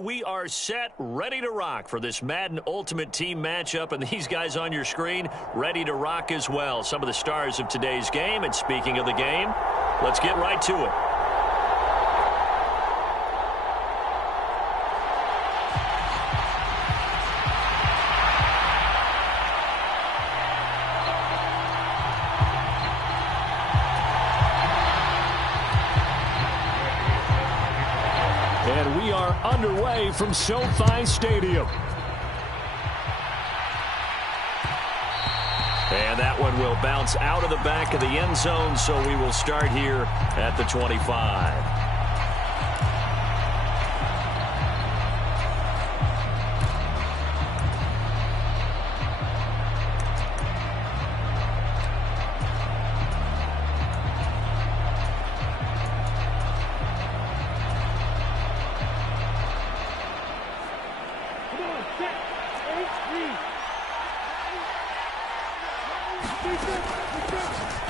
We are set, ready to rock for this Madden Ultimate Team matchup, and these guys on your screen ready to rock as well. Some of the stars of today's game, and speaking of the game, let's get right to it. And we are underway from SoFi Stadium. And that one will bounce out of the back of the end zone, so we will start here at the 25.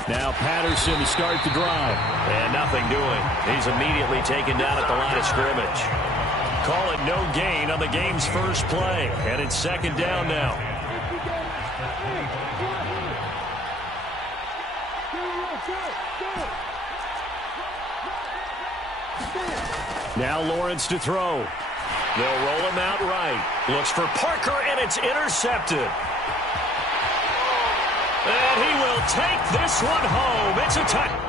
Now Patterson to start the drive. And nothing doing. He's immediately taken down at the line of scrimmage. Call it no gain on the game's first play. And it's second down now. Now Lawrence to throw. They'll roll him out right. Looks for Parker, and it's intercepted. And he will take this one home. It's a touchdown.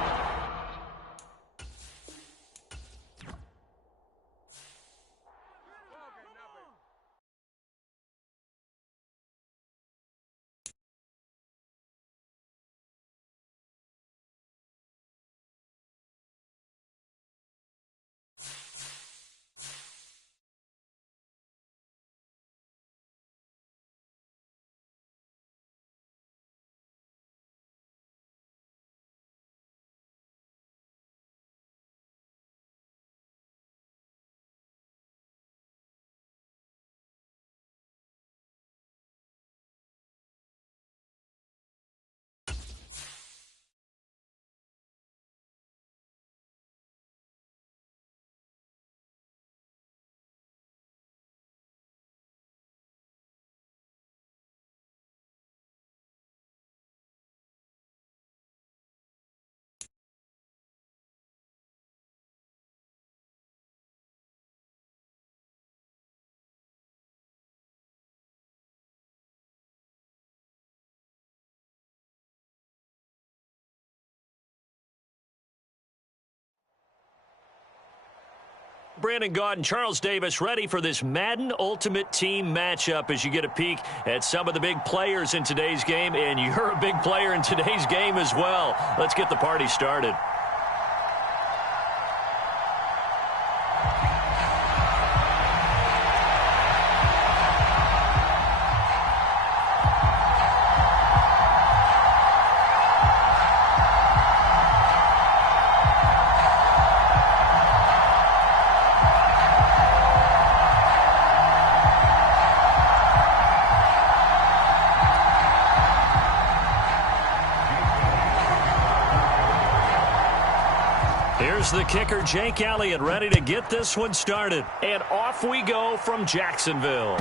Brandon Gaud and Charles Davis ready for this Madden Ultimate Team matchup as you get a peek at some of the big players in today's game, and you're a big player in today's game as well. Let's get the party started. Here's the kicker, Jake Elliott, ready to get this one started. And off we go from Jacksonville.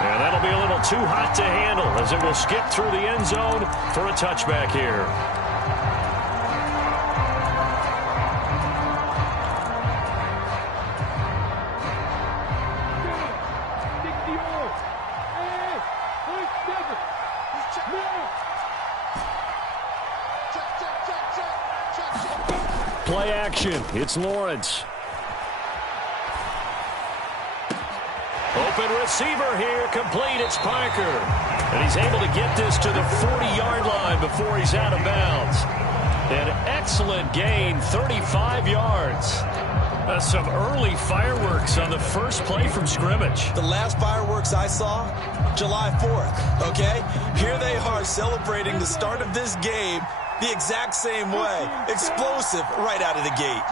And that'll be a little too hot to handle as it will skip through the end zone for a touchback here. Play action. It's Lawrence. Open receiver here. Complete. It's Parker. And he's able to get this to the 40-yard line before he's out of bounds. An excellent gain, 35 yards. Some early fireworks on the first play from scrimmage. The last fireworks I saw, July 4th, okay? Here they are celebrating the start of this game the exact same way. Explosive right out of the gate.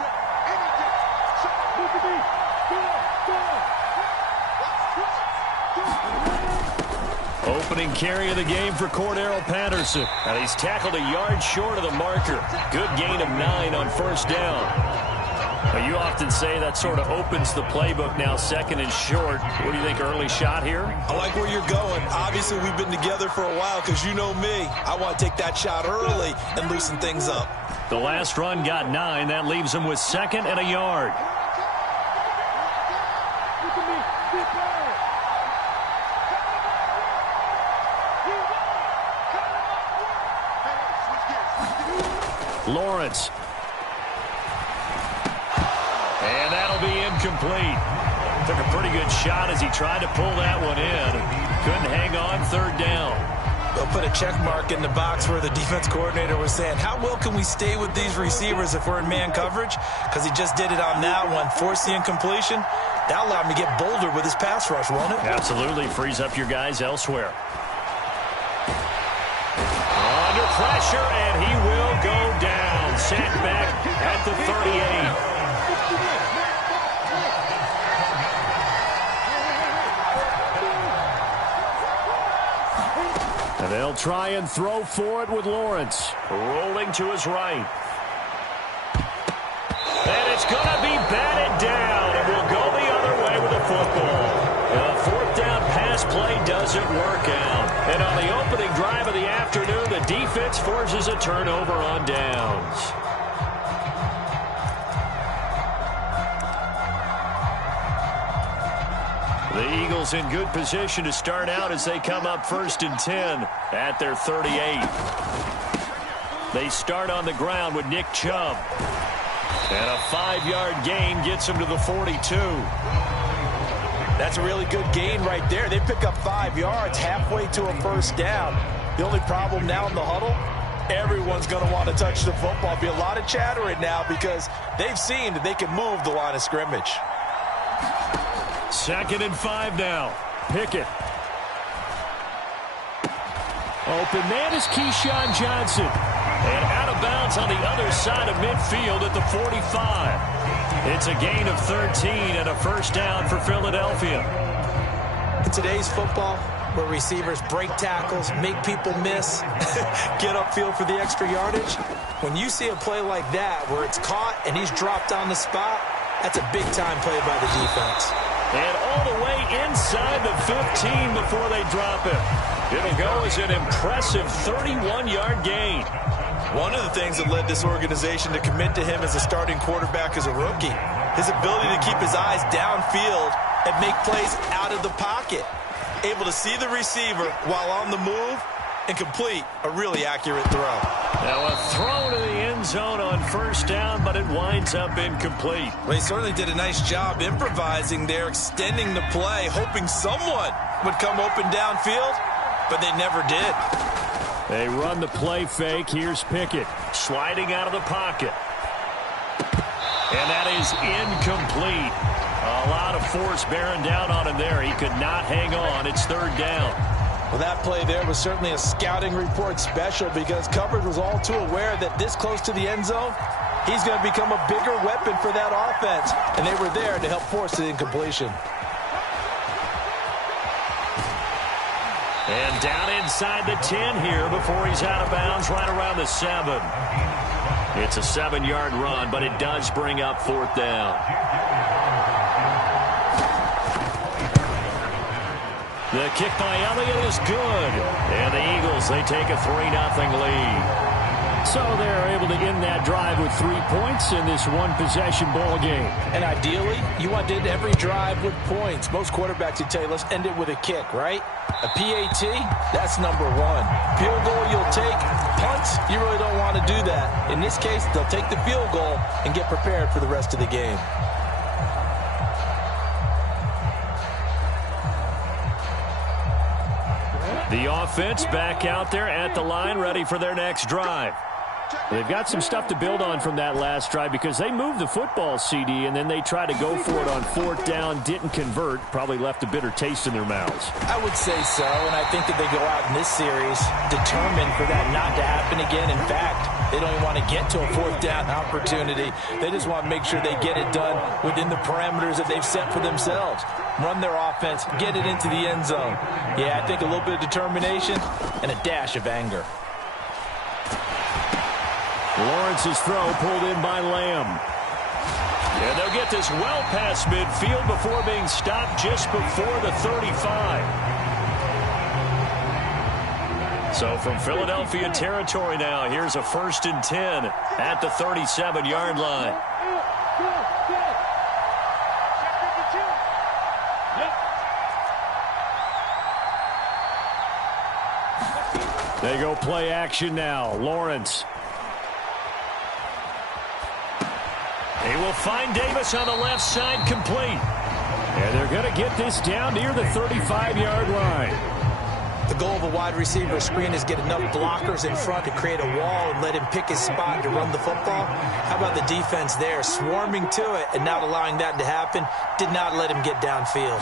Opening carry of the game for Cordero Patterson. And he's tackled a yard short of the marker. Good gain of 9 on first down. Well, you often say that sort of opens the playbook now, second and short. What do you think, early shot here? I like where you're going. Obviously, we've been together for a while because you know me. I want to take that shot early and loosen things up. The last run got 9. That leaves him with 2nd and a yard. Lawrence. And that'll be incomplete. Took a pretty good shot as he tried to pull that one in. Couldn't hang on, 3rd down. They'll put a check mark in the box where the defense coordinator was saying, how well can we stay with these receivers if we're in man coverage? Because he just did it on that one, forced the incompletion. That allowed him to get bolder with his pass rush, won't it? Absolutely. Frees up your guys elsewhere. Under pressure, and he will go down. Sent back at the 38. And they'll try and throw for it with Lawrence. Rolling to his right. And it's going to be batted down. And will go the other way with the football. A 4th down pass play doesn't work out. And on the opening drive of the afternoon, the defense forces a turnover on downs. The Eagles in good position to start out as they come up 1st and 10 at their 38. They start on the ground with Nick Chubb. And a 5-yard gain gets him to the 42. That's a really good gain right there. They pick up 5 yards halfway to a 1st down. The only problem now in the huddle, everyone's going to want to touch the football. Be a lot of chattering now because they've seen that they can move the line of scrimmage. 2nd and 5 now. Pickett. Open man is Keyshawn Johnson. And out of bounds on the other side of midfield at the 45. It's a gain of 13 and a 1st down for Philadelphia. In today's football, where receivers break tackles, make people miss, get upfield for the extra yardage, when you see a play like that where it's caught and he's dropped on the spot, that's a big-time play by the defense. And all the way inside the 15 before they drop it. It'll go as an impressive 31-yard gain. One of the things that led this organization to commit to him as a starting quarterback as a rookie, his ability to keep his eyes downfield and make plays out of the pocket. Able to see the receiver while on the move and complete a really accurate throw. Now a throw to the end zone on 1st down, but it winds up incomplete. Well, he certainly did a nice job improvising there, extending the play, hoping someone would come open downfield, but they never did. They run the play fake. Here's Pickett sliding out of the pocket. And that is incomplete. A lot of force bearing down on him there. He could not hang on. It's 3rd down. Well, that play there was certainly a scouting report special because coverage was all too aware that this close to the end zone, he's going to become a bigger weapon for that offense. And they were there to help force the incompletion. And down inside the 10 here before he's out of bounds right around the 7. It's a 7-yard run, but it does bring up 4th down. The kick by Elliott is good. And the Eagles, they take a 3-0 lead. So they're able to end that drive with 3 points in this one-possession ball game. And ideally, you want to end every drive with points. Most quarterbacks would tell you, let's end it with a kick, right? A PAT, that's number 1. Field goal you'll take. Punts, you really don't want to do that. In this case, they'll take the field goal and get prepared for the rest of the game. The offense back out there at the line, ready for their next drive. They've got some stuff to build on from that last drive because they moved the football, CD, and then they tried to go for it on 4th down, didn't convert, probably left a bitter taste in their mouths. I would say so, and I think that they go out in this series determined for that not to happen again. In fact, they don't even want to get to a 4th down opportunity. They just want to make sure they get it done within the parameters that they've set for themselves. Run their offense, get it into the end zone. Yeah, I think a little bit of determination and a dash of anger. Lawrence's throw pulled in by Lamb. And they'll get this well past midfield before being stopped just before the 35. So from Philadelphia territory now, here's a 1st and 10 at the 37-yard line. They go play action now. Lawrence. He will find Davis on the left side, complete. And they're going to get this down near the 35-yard line. The goal of a wide receiver screen is get enough blockers in front to create a wall and let him pick his spot to run the football. How about the defense there, swarming to it and not allowing that to happen? Did not let him get downfield.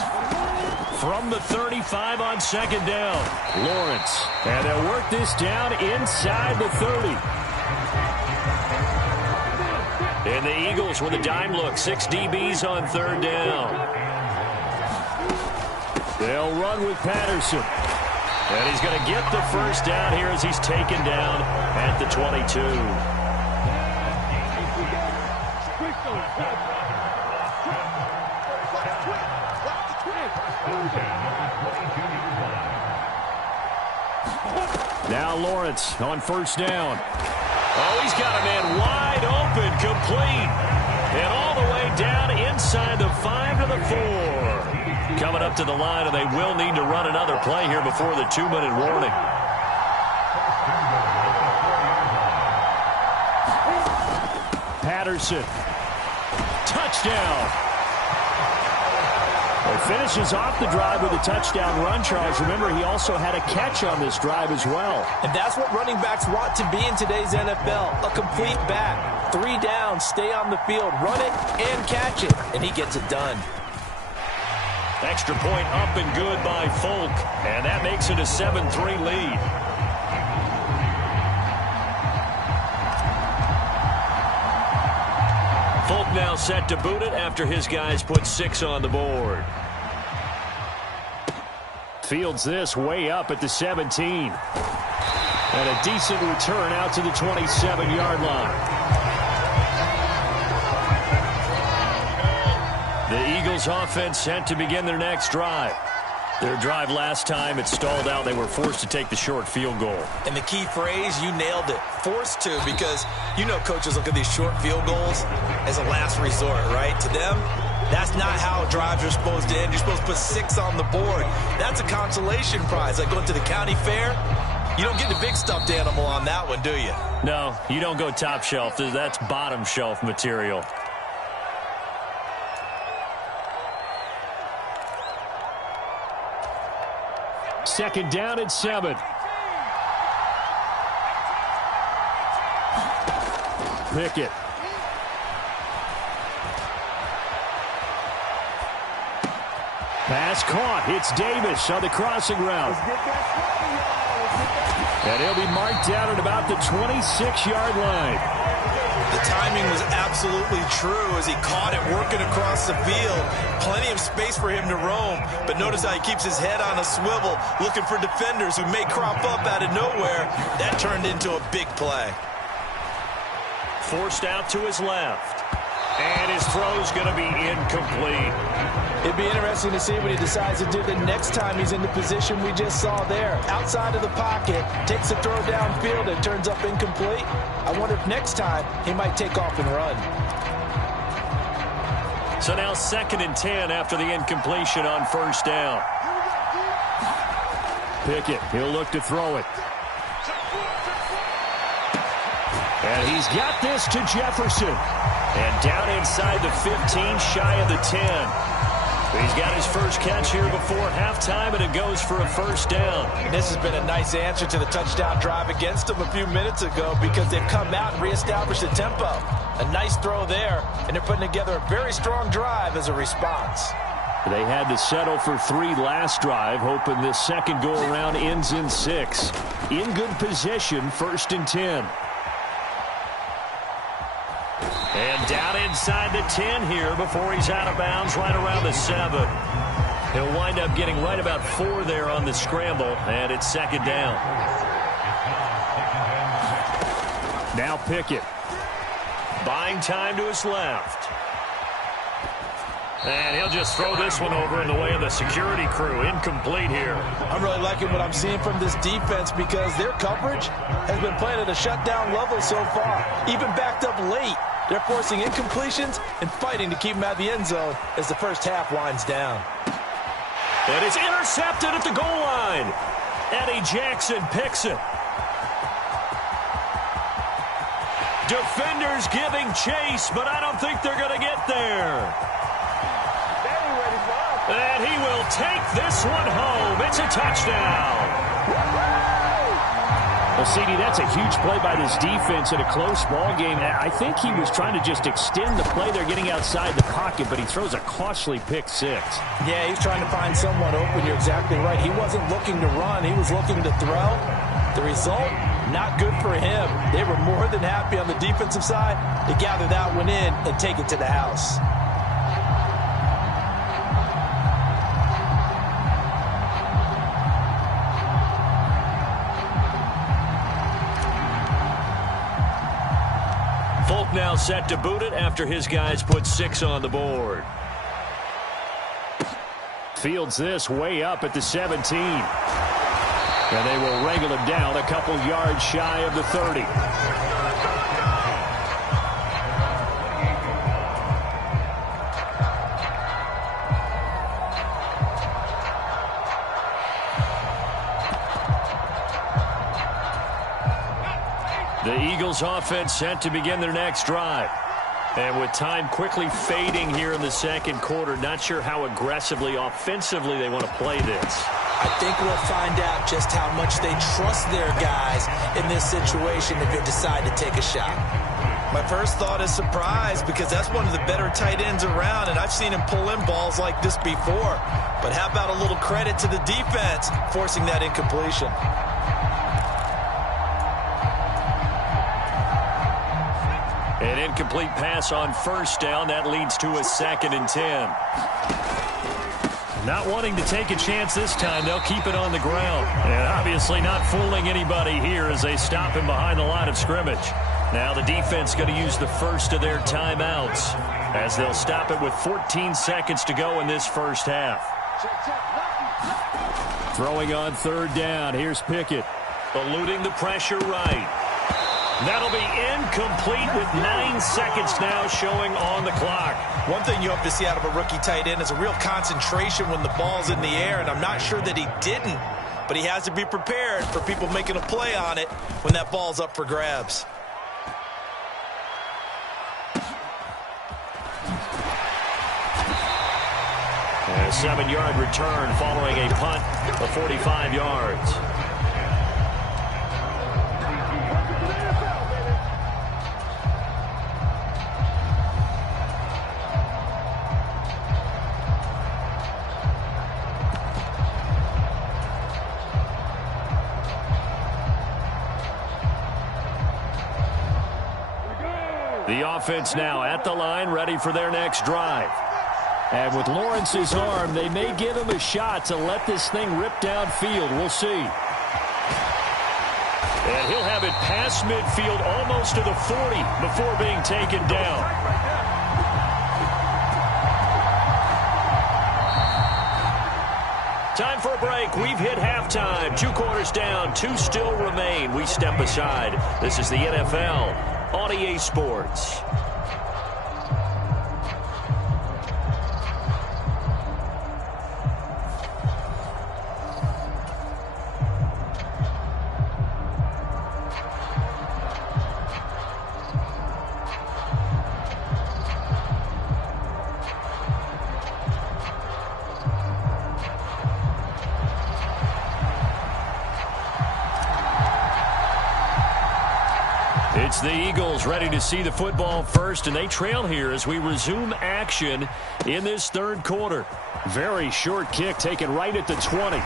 From the 35 on 2nd down, Lawrence. And they'll work this down inside the 30. And the Eagles with a dime look. 6 DBs on 3rd down. They'll run with Patterson. And he's going to get the 1st down here as he's taken down at the 22. Now Lawrence on 1st down. Oh, he's got a man wide open, complete. And all the way down inside the 5 to the 4. Coming up to the line, and they will need to run another play here before the 2-minute warning. Patterson. Touchdown. He finishes off the drive with a touchdown run, Charles. Remember, he also had a catch on this drive as well. And that's what running backs want to be in today's NFL, a complete back. 3 down, stay on the field, run it, and catch it. And he gets it done. Extra point up and good by Folk. And that makes it a 7-3 lead. Folk now set to boot it after his guys put 6 on the board. Fields this way up at the 17. And a decent return out to the 27-yard line. The Eagles offense set to begin their next drive. Their drive last time, it stalled out. They were forced to take the short field goal. And the key phrase, you nailed it. Forced to, because you know coaches look at these short field goals as a last resort, right? To them, that's not how drives are supposed to end. You're supposed to put 6 on the board. That's a consolation prize. Like going to the county fair, you don't get the big stuffed animal on that one, do you? No, you don't go top shelf. That's bottom shelf material. Second down at 7. Pickett. Pass caught. It's Davis on the crossing route. And he'll be marked down at about the 26-yard line. The timing was absolutely true as he caught it working across the field. Plenty of space for him to roam, but notice how he keeps his head on a swivel, looking for defenders who may crop up out of nowhere. That turned into a big play. Forced out to his left. And his throw's going to be incomplete. It'd be interesting to see what he decides to do the next time he's in the position we just saw there. Outside of the pocket, takes a throw downfield and turns up incomplete. I wonder if next time he might take off and run. So now 2nd and 10 after the incompletion on 1st down. Pickett, he'll look to throw it. And he's got this to Jefferson. And down inside the 15, shy of the 10. He's got his first catch here before halftime, and it goes for a 1st down. And this has been a nice answer to the touchdown drive against them a few minutes ago because they've come out and reestablished the tempo. A nice throw there, and they're putting together a very strong drive as a response. They had to settle for 3 last drive, hoping this second go-around ends in 6. In good position, 1st and 10. And down inside the 10 here before he's out of bounds right around the 7. He'll wind up getting right about 4 there on the scramble, and it's 2nd down. Now Pickett. Buying time to his left. And he'll just throw this one over in the way of the security crew. Incomplete here. I'm really liking what I'm seeing from this defense because their coverage has been playing at a shutdown level so far. Even backed up late, they're forcing incompletions and fighting to keep them out of the end zone as the first half winds down. And it's intercepted at the goal line. Eddie Jackson picks it. Defenders giving chase, but I don't think they're going to get there. And he will take this one home. It's a touchdown. Well, CD, that's a huge play by this defense in a close ball game. I think he was trying to just extend the play. They're getting outside the pocket, but he throws a costly pick six. Yeah, he's trying to find someone open. You're exactly right. He wasn't looking to run. He was looking to throw. The result, not good for him. They were more than happy on the defensive side to gather that one in and take it to the house. Folk now set to boot it after his guys put 6 on the board. Fields this way up at the 17. And they will wrangle him down a couple yards shy of the 30. The Eagles offense set to begin their next drive. And with time quickly fading here in the second quarter, not sure how aggressively, offensively they want to play this. I think we'll find out just how much they trust their guys in this situation if they decide to take a shot. My first thought is surprise because that's one of the better tight ends around, and I've seen him pull in balls like this before. But how about a little credit to the defense forcing that incompletion? An incomplete pass on first down. That leads to a 2nd and 10. Not wanting to take a chance this time, they'll keep it on the ground. And obviously not fooling anybody here as they stop him behind the line of scrimmage. Now the defense going to use the first of their timeouts as they'll stop it with 14 seconds to go in this first half. Throwing on 3rd down. Here's Pickett. Eluding the pressure right. That'll be incomplete with 9 seconds now showing on the clock. One thing you hope to see out of a rookie tight end is a real concentration when the ball's in the air, and I'm not sure that he didn't, but he has to be prepared for people making a play on it when that ball's up for grabs. A 7-yard return following a punt of 45 yards. The offense now at the line, ready for their next drive. And with Lawrence's arm, they may give him a shot to let this thing rip downfield. We'll see. And he'll have it past midfield almost to the 40 before being taken down. Time for a break. We've hit halftime. 2 quarters down, 2 still remain. We step aside. This is the NFL on EA Sports. It's the Eagles ready to see the football first, and they trail here as we resume action in this 3rd quarter. Very short kick taken right at the 20.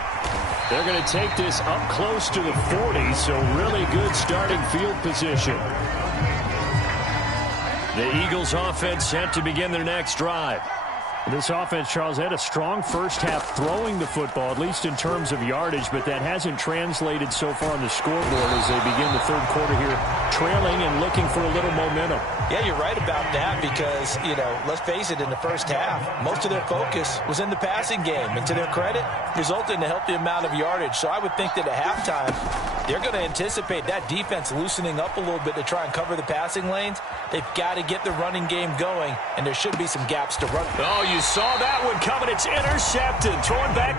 They're going to take this up close to the 40, so really good starting field position. The Eagles offense set to begin their next drive. This offense, Charles, had a strong first half throwing the football, at least in terms of yardage, but that hasn't translated so far on the scoreboard as they begin the 3rd quarter here trailing and looking for a little momentum. Yeah, you're right about that because, let's face it, in the first half, most of their focus was in the passing game. And to their credit, resulted in a healthy amount of yardage. So I would think that at halftime, they're going to anticipate that defense loosening up a little bit to try and cover the passing lanes. They've got to get the running game going, and there should be some gaps to run. Oh, you saw that one coming. It's intercepted. Throwing back.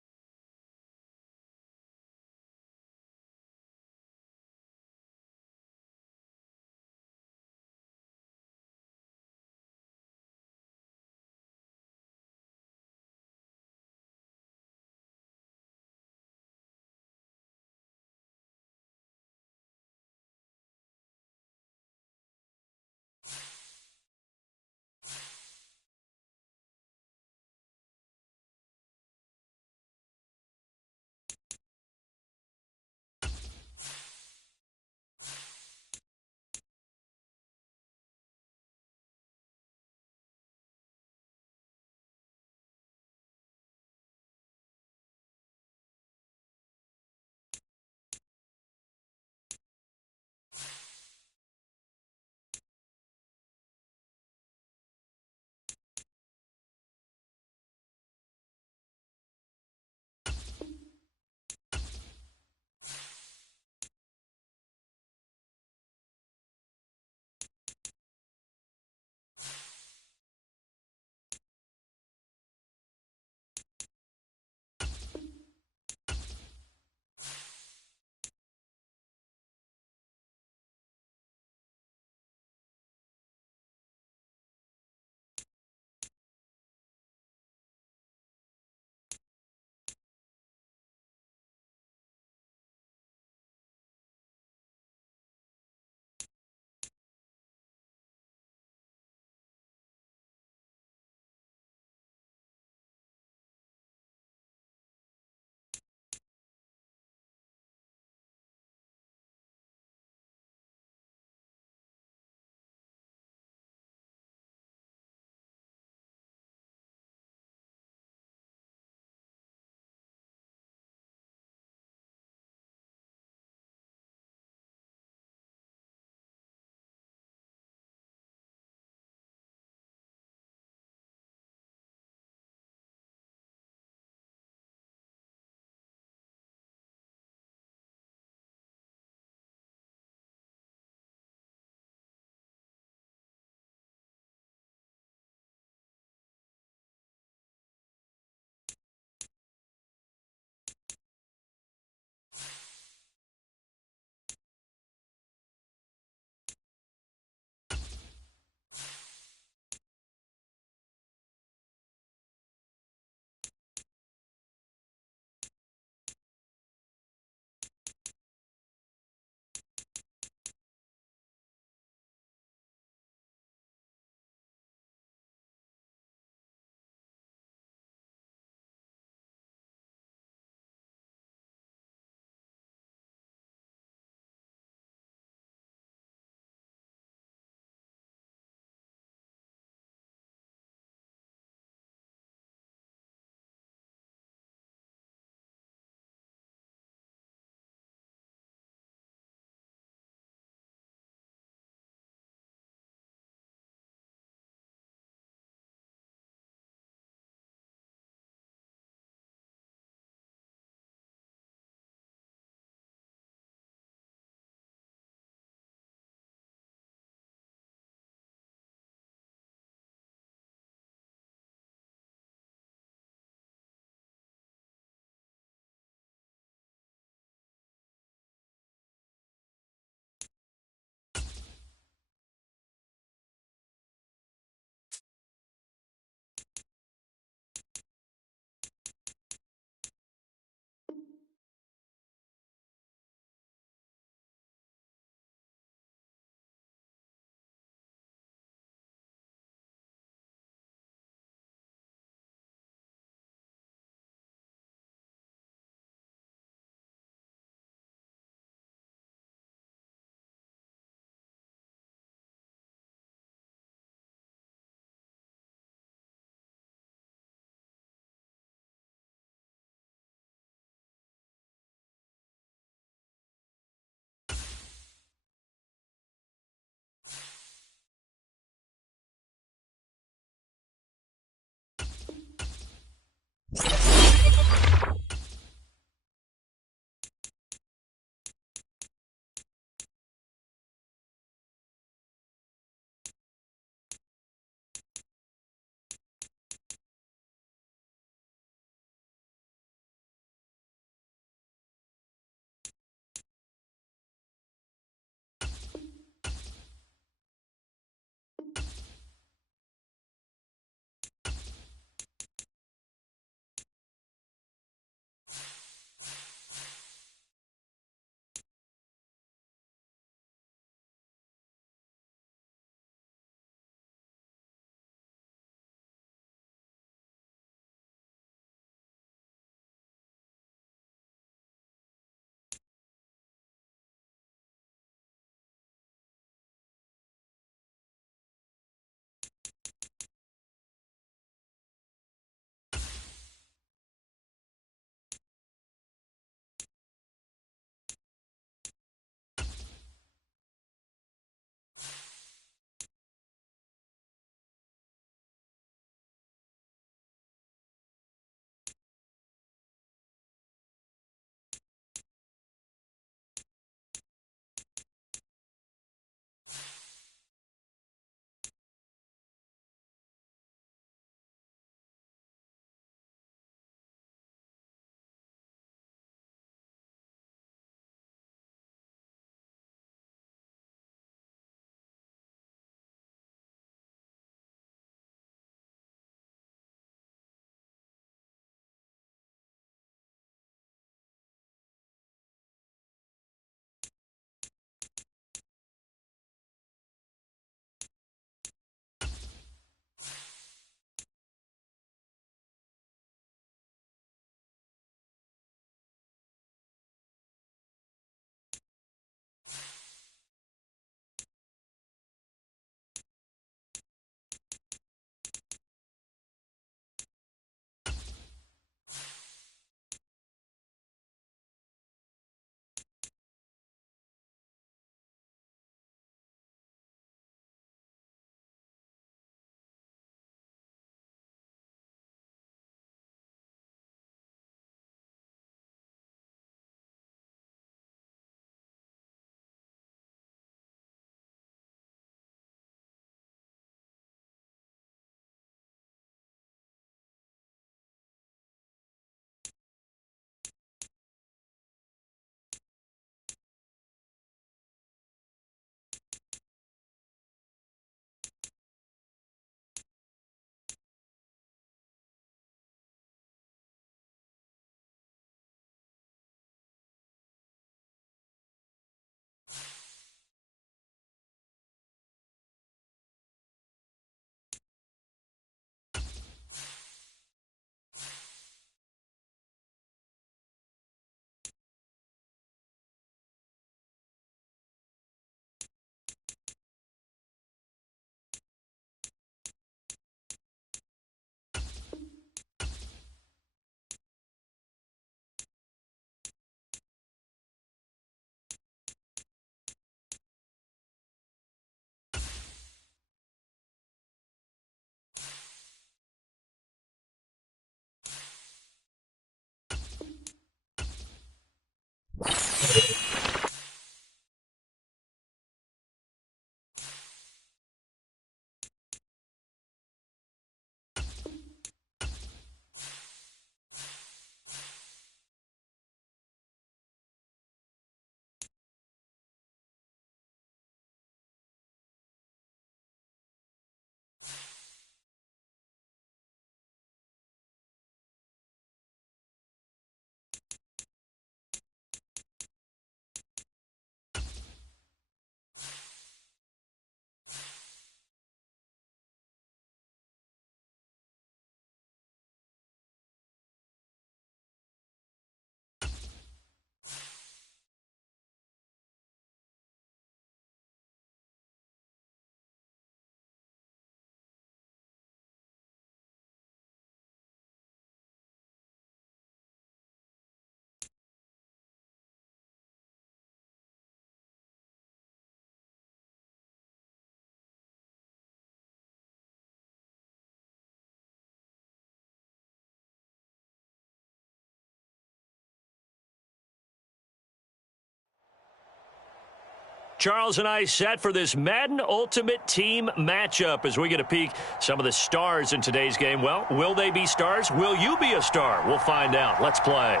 Charles and I set for this Madden Ultimate Team matchup as we get a peek some of the stars in today's game. Well, will they be stars? Will you be a star? We'll find out. Let's play.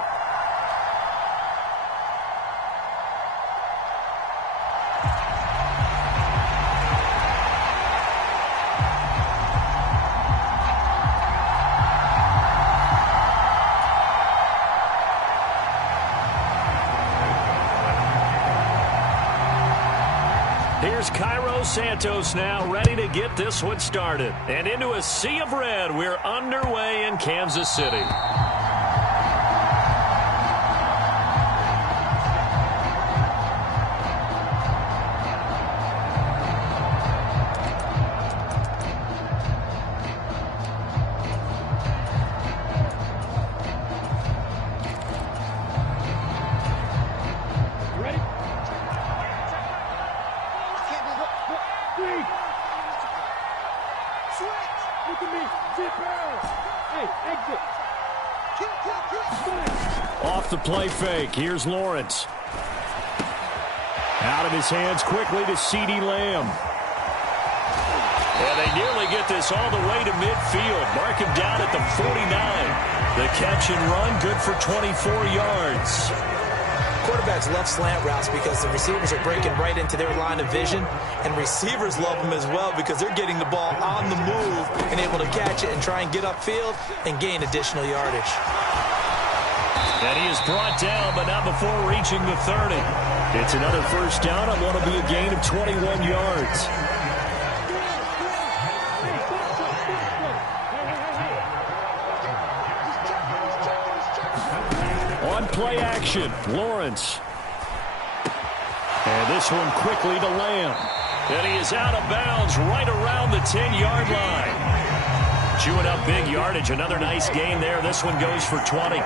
Here's Cairo Santos now ready to get this one started. And into a sea of red, we're underway in Kansas City. Off the play fake. Here's Lawrence. Out of his hands quickly to CeeDee Lamb. And they nearly get this all the way to midfield. Mark him down at the 49. The catch and run, good for 24 yards. Quarterbacks love slant routes because the receivers are breaking right into their line of vision, and receivers love them as well because they're getting the ball on the move and able to catch it and try and get upfield and gain additional yardage. And he is brought down, but not before reaching the 30. It's another first down on what will be a gain of 21 yards. On play action, Lawrence. And this one quickly to Lamb. And he is out of bounds right around the 10-yard line. Chewing up big yardage. Another nice gain there. This one goes for 20.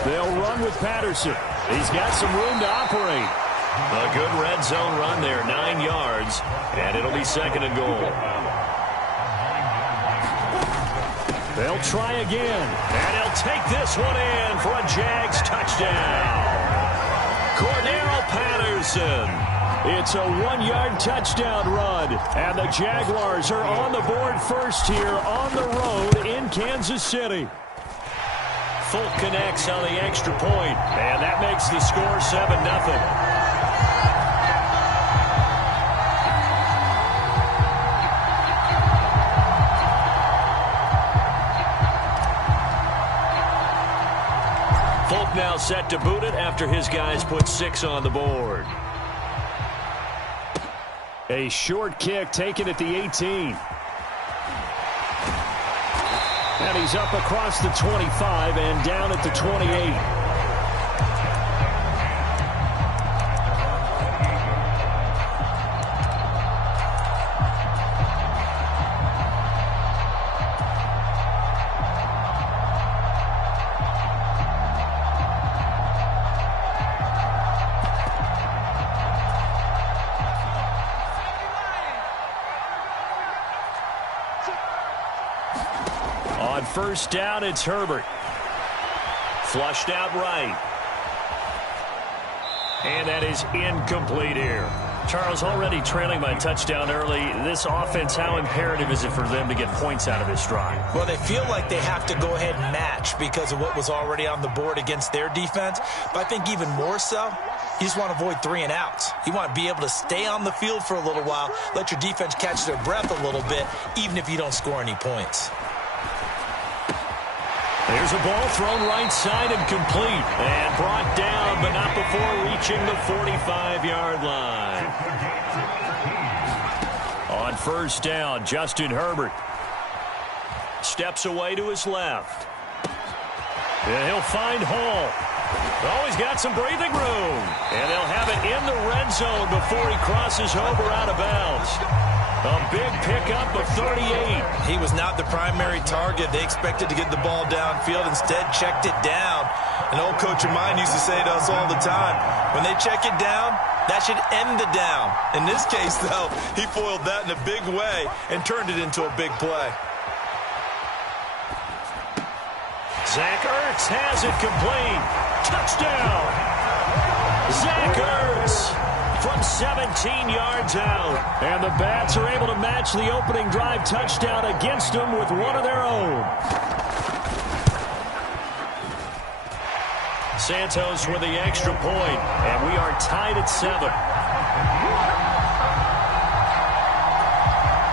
They'll run with Patterson. He's got some room to operate. A good red zone run there, 9 yards. And it'll be second and goal. They'll try again. And he'll take this one in for a Jags touchdown. Cordero Patterson. It's a 1-yard touchdown run. And the Jaguars are on the board first here on the road in Kansas City. Folk connects on the extra point. And that makes the score 7-0. Folk now set to boot it after his guys put 6 on the board. A short kick taken at the 18. And he's up across the 25 and down at the 28. On first down, it's Herbert. Flushed out right. And that is incomplete here. Charles, already trailing by a touchdown early. This offense, how imperative is it for them to get points out of this drive? Well, they feel like they have to go ahead and match because of what was already on the board against their defense. But I think even more so, you just want to avoid 3 and outs. You want to be able to stay on the field for a little while, let your defense catch their breath a little bit, even if you don't score any points. There's a ball thrown right side and complete. And brought down, but not before reaching the 45-yard line. On first down, Justin Herbert steps away to his left. And he'll find Hall. Oh, he's got some breathing room. And they'll have it in the red zone before he crosses over out of bounds. A big pickup of 38. He was not the primary target. They expected to get the ball downfield. Instead, checked it down. An old coach of mine used to say to us all the time, when they check it down, that should end the down. In this case, though, he foiled that in a big way and turned it into a big play. Zach Ertz has it complete. Touchdown. Zach Ertz from 17 yards out. And the Bats are able to match the opening drive touchdown against them with one of their own. Santos with the extra point, and we are tied at 7.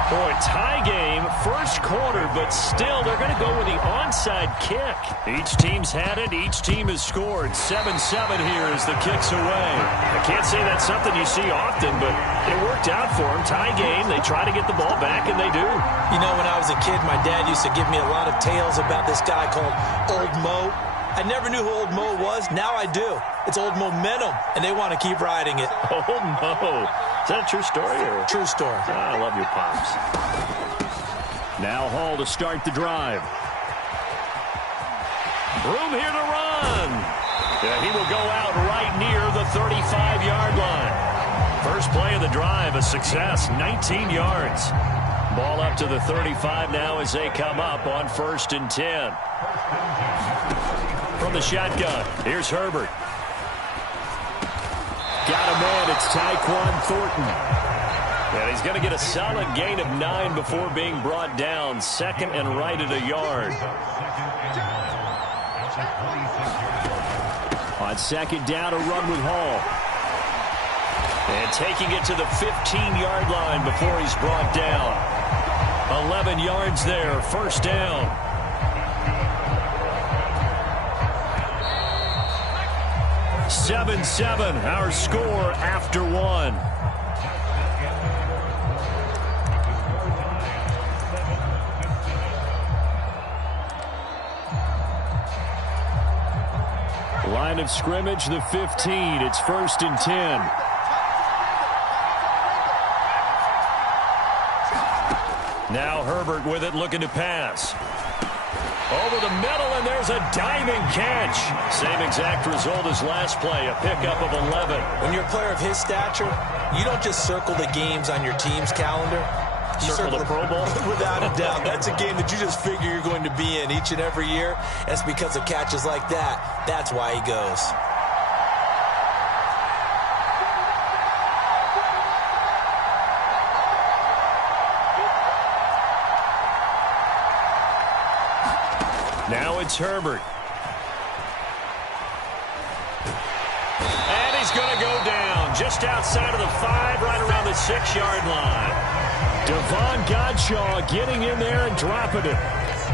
Boy, tie game, first quarter, but still they're going to go with the onside kick. Each team's had it. Each team has scored. 7-7 here as the kick's away. I can't say that's something you see often, but it worked out for them. Tie game, they try to get the ball back, and they do. You know, when I was a kid, my dad used to give me a lot of tales about this guy called Old Mo. I never knew who Old Mo was. Now I do. It's Old Momentum, and they want to keep riding it. Old Mo. Is that a true story? Or? True story. I love your pops. Now Hall to start the drive. Room here to run. Yeah, he will go out right near the 35-yard line. First play of the drive, a success, 19 yards. Ball up to the 35 now as they come up on 1st and 10. From the shotgun, here's Herbert. Got a man, it's Tyquan Thornton. And he's going to get a solid gain of 9 before being brought down. 2nd and right at a yard. On 2nd down, a run with Hall. And taking it to the 15-yard line before he's brought down. 11 yards there, 1st down. 7-7, our score after 1. Line of scrimmage, the 15. It's 1st and 10. Now Herbert with it, looking to pass. Over the middle, and there's a diving catch. Same exact result as last play, a pickup of 11. When you're a player of his stature, you don't just circle the games on your team's calendar. You Circle the Pro Bowl? Without a doubt. That's a game that you just figure you're going to be in each and every year. And it's because of catches like that. That's why he goes. Now it's Herbert. And he's going to go down just outside of the 5, right around the 6-yard line. Devon Godshaw getting in there and dropping it.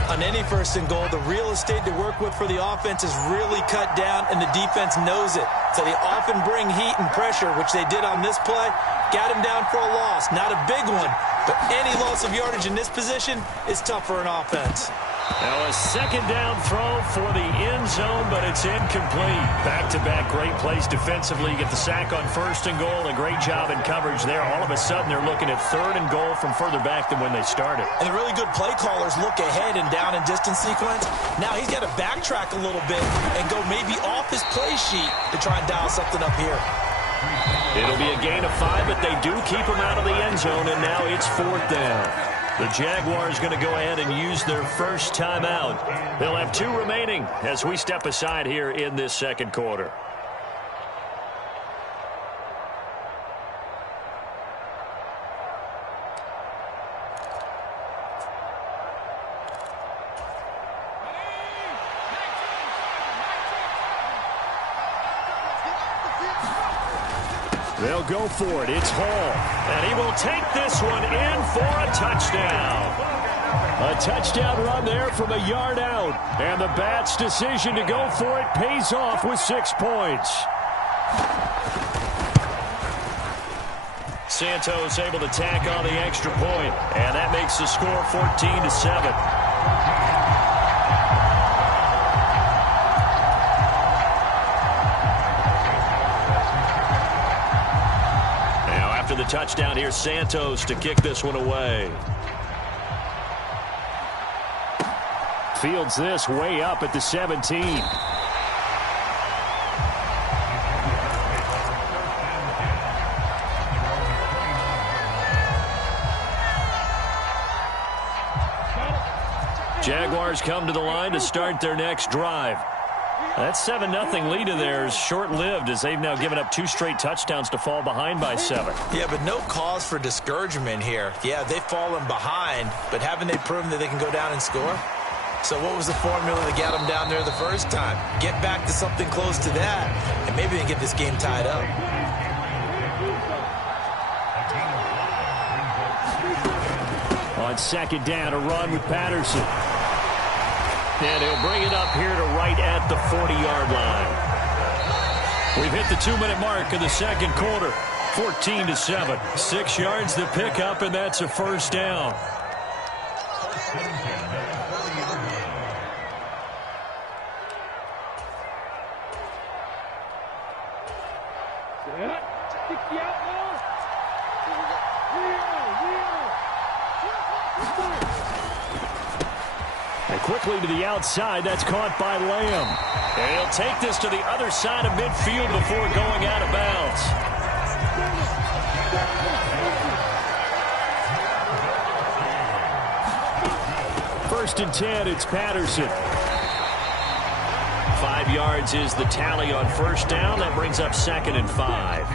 On any 1st and goal, the real estate to work with for the offense is really cut down, and the defense knows it. So they often bring heat and pressure, which they did on this play. Got him down for a loss. Not a big one, but any loss of yardage in this position is tough for an offense. Now a 2nd down throw for the end zone, but it's incomplete. Back-to-back great plays defensively. You get the sack on 1st and goal. A great job in coverage there. All of a sudden, they're looking at 3rd and goal from further back than when they started. And the really good play callers look ahead and down and distance sequence. Now he's got to backtrack a little bit and go maybe off his play sheet to try and dial something up here. It'll be a gain of 5, but they do keep him out of the end zone, and now it's 4th down. The Jaguars going to go ahead and use their first timeout. They'll have 2 remaining as we step aside here in this 2nd quarter. They'll go for it. It's Hall. And he will take this one in for a touchdown. A touchdown run there from a yard out. And the Bats' decision to go for it pays off with 6 points. Santos able to tack on the extra point. And that makes the score 14-7. After the touchdown, here's Santos to kick this one away. Fields this way up at the 17. Jaguars come to the line to start their next drive. That 7-0 lead of theirs short-lived as they've now given up 2 straight touchdowns to fall behind by 7. Yeah, but no cause for discouragement here. Yeah, they've fallen behind, but haven't they proven that they can go down and score? So what was the formula that got them down there the first time? Get back to something close to that, and maybe they can get this game tied up. On second down, a run with Patterson. And he'll bring it up here to right at the 40-yard line. We've hit the 2-minute mark in the second quarter. 14-7. 6 yards to pick up, and that's a first down. And quickly to the outside, that's caught by Lamb. And he'll take this to the other side of midfield before going out of bounds. First and 10, it's Patterson. 5 yards is the tally on first down. That brings up 2nd and 5.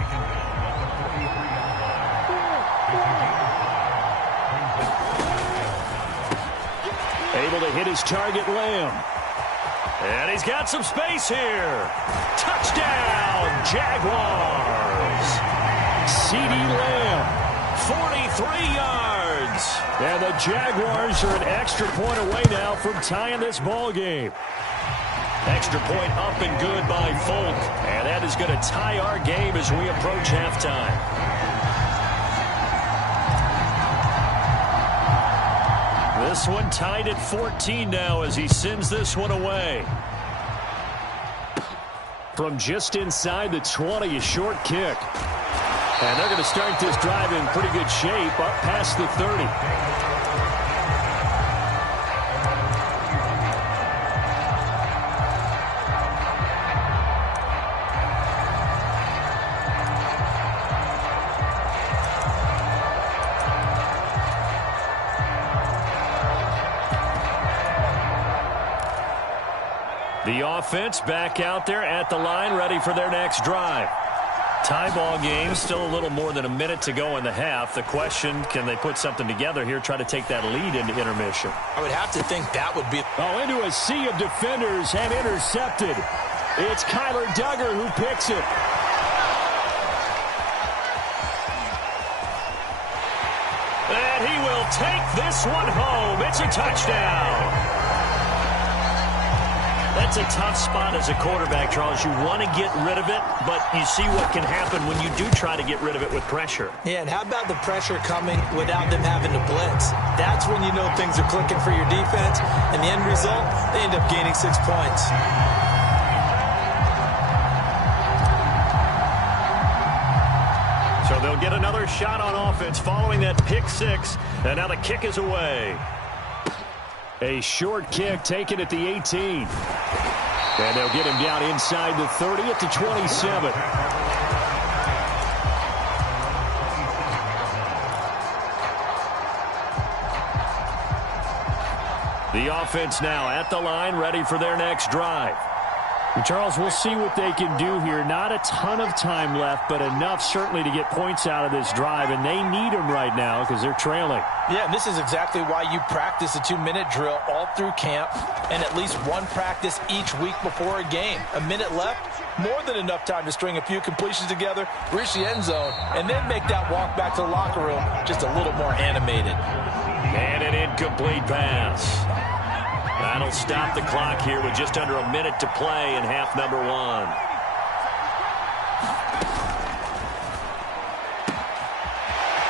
Able to hit his target, Lamb. And he's got some space here. Touchdown, Jaguars. CeeDee Lamb. 43 yards. And the Jaguars are an extra point away now from tying this ball game. Extra point up and good by Folk. And that is going to tie our game as we approach halftime. This one tied at 14 now as he sends this one away. From just inside the 20, a short kick. And they're going to start this drive in pretty good shape up past the 30. The offense back out there at the line, ready for their next drive. Tie ball game, still a little more than a minute to go in the half. The question, can they put something together here, try to take that lead into intermission? I would have to think that would be... Oh, into a sea of defenders and intercepted. It's Kyler Duggar who picks it. And he will take this one home. It's a touchdown. That's a tough spot as a quarterback, Charles. You want to get rid of it, but you see what can happen when you do try to get rid of it with pressure. Yeah, and how about the pressure coming without them having to blitz? That's when you know things are clicking for your defense, and the end result, they end up gaining 6 points. So they'll get another shot on offense following that pick 6, and now the kick is away. A short kick taken at the 18. And they'll get him down inside the 30 at the 27. The offense now at the line, ready for their next drive. And Charles, we'll see what they can do here. Not a ton of time left, but enough certainly to get points out of this drive, and they need them right now because they're trailing. Yeah, and this is exactly why you practice a 2-minute drill all through camp and at least one practice each week before a game. A minute left, more than enough time to string a few completions together, reach the end zone, and then make that walk back to the locker room just a little more animated. And an incomplete pass. That'll stop the clock here with just under a minute to play in half number 1.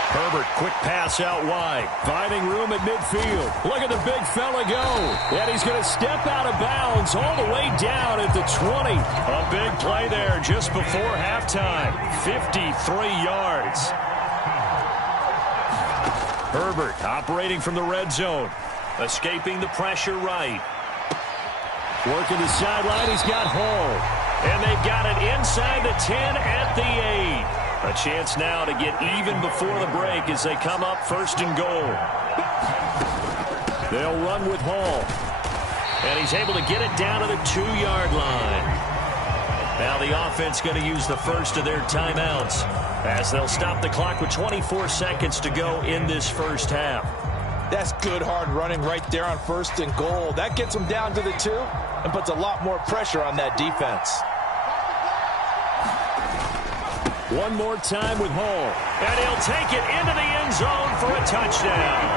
Herbert, quick pass out wide. Finding room at midfield. Look at the big fella go. And he's going to step out of bounds all the way down at the 20. A big play there just before halftime. 53 yards. Herbert operating from the red zone. Escaping the pressure right. Working the sideline, he's got Hall. And they've got it inside the 10 at the 8. A chance now to get even before the break as they come up 1st and goal. They'll run with Hall. And he's able to get it down to the 2-yard line. Now the offense going to use the first of their timeouts as they'll stop the clock with 24 seconds to go in this first half. That's good hard running right there on 1st and goal. That gets them down to the 2 and puts a lot more pressure on that defense. One more time with Hall. And he'll take it into the end zone for a touchdown.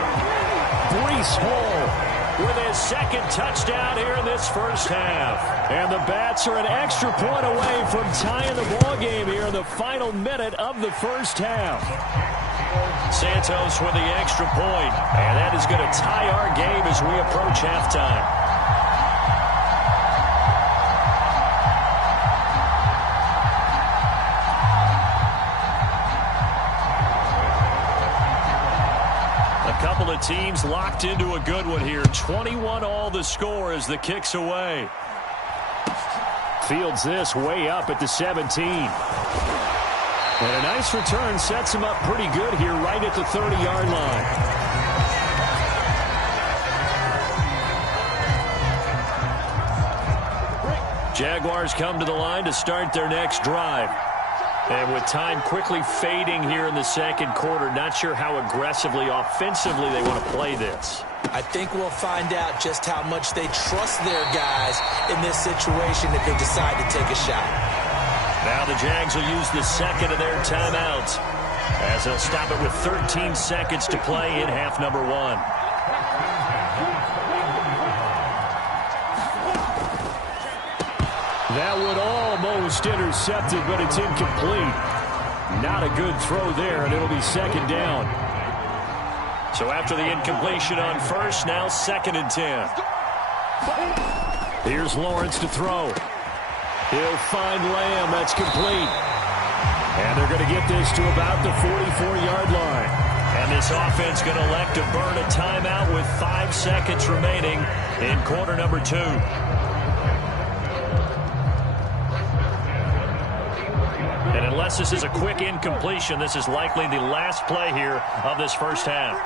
Breece Hall with his second touchdown here in this first half. And the Bats are an extra point away from tying the ball game here in the final minute of the first half. Santos with the extra point, and that is going to tie our game as we approach halftime. Couple of teams locked into a good one here. 21 all the score as the kick's away. Fields this way up at the 17. And a nice return sets him up pretty good here right at the 30-yard line. Jaguars come to the line to start their next drive. And with time quickly fading here in the second quarter, not sure how aggressively, offensively they want to play this. I think we'll find out just how much they trust their guys in this situation if they decide to take a shot. Now the Jags will use the second of their timeouts as they'll stop it with 13 seconds to play in half number 1. That would almost intercept it, but it's incomplete. Not a good throw there, and it'll be second down. So after the incompletion on first, now 2nd and 10. Here's Lawrence to throw. He'll find Lamb. That's complete. And they're going to get this to about the 44-yard line. And this offense going to elect to burn a timeout with 5 seconds remaining in quarter number 2. And unless this is a quick incompletion, this is likely the last play here of this first half.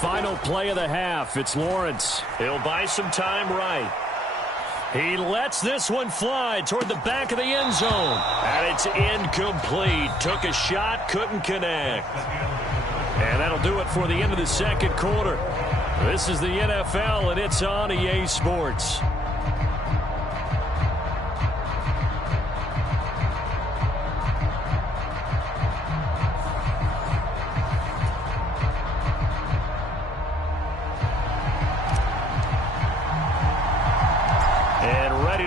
Final play of the half. It's Lawrence. He'll buy some time right. He lets this one fly toward the back of the end zone. And it's incomplete. Took a shot, couldn't connect. And that'll do it for the end of the second quarter. This is the NFL, and it's on EA Sports.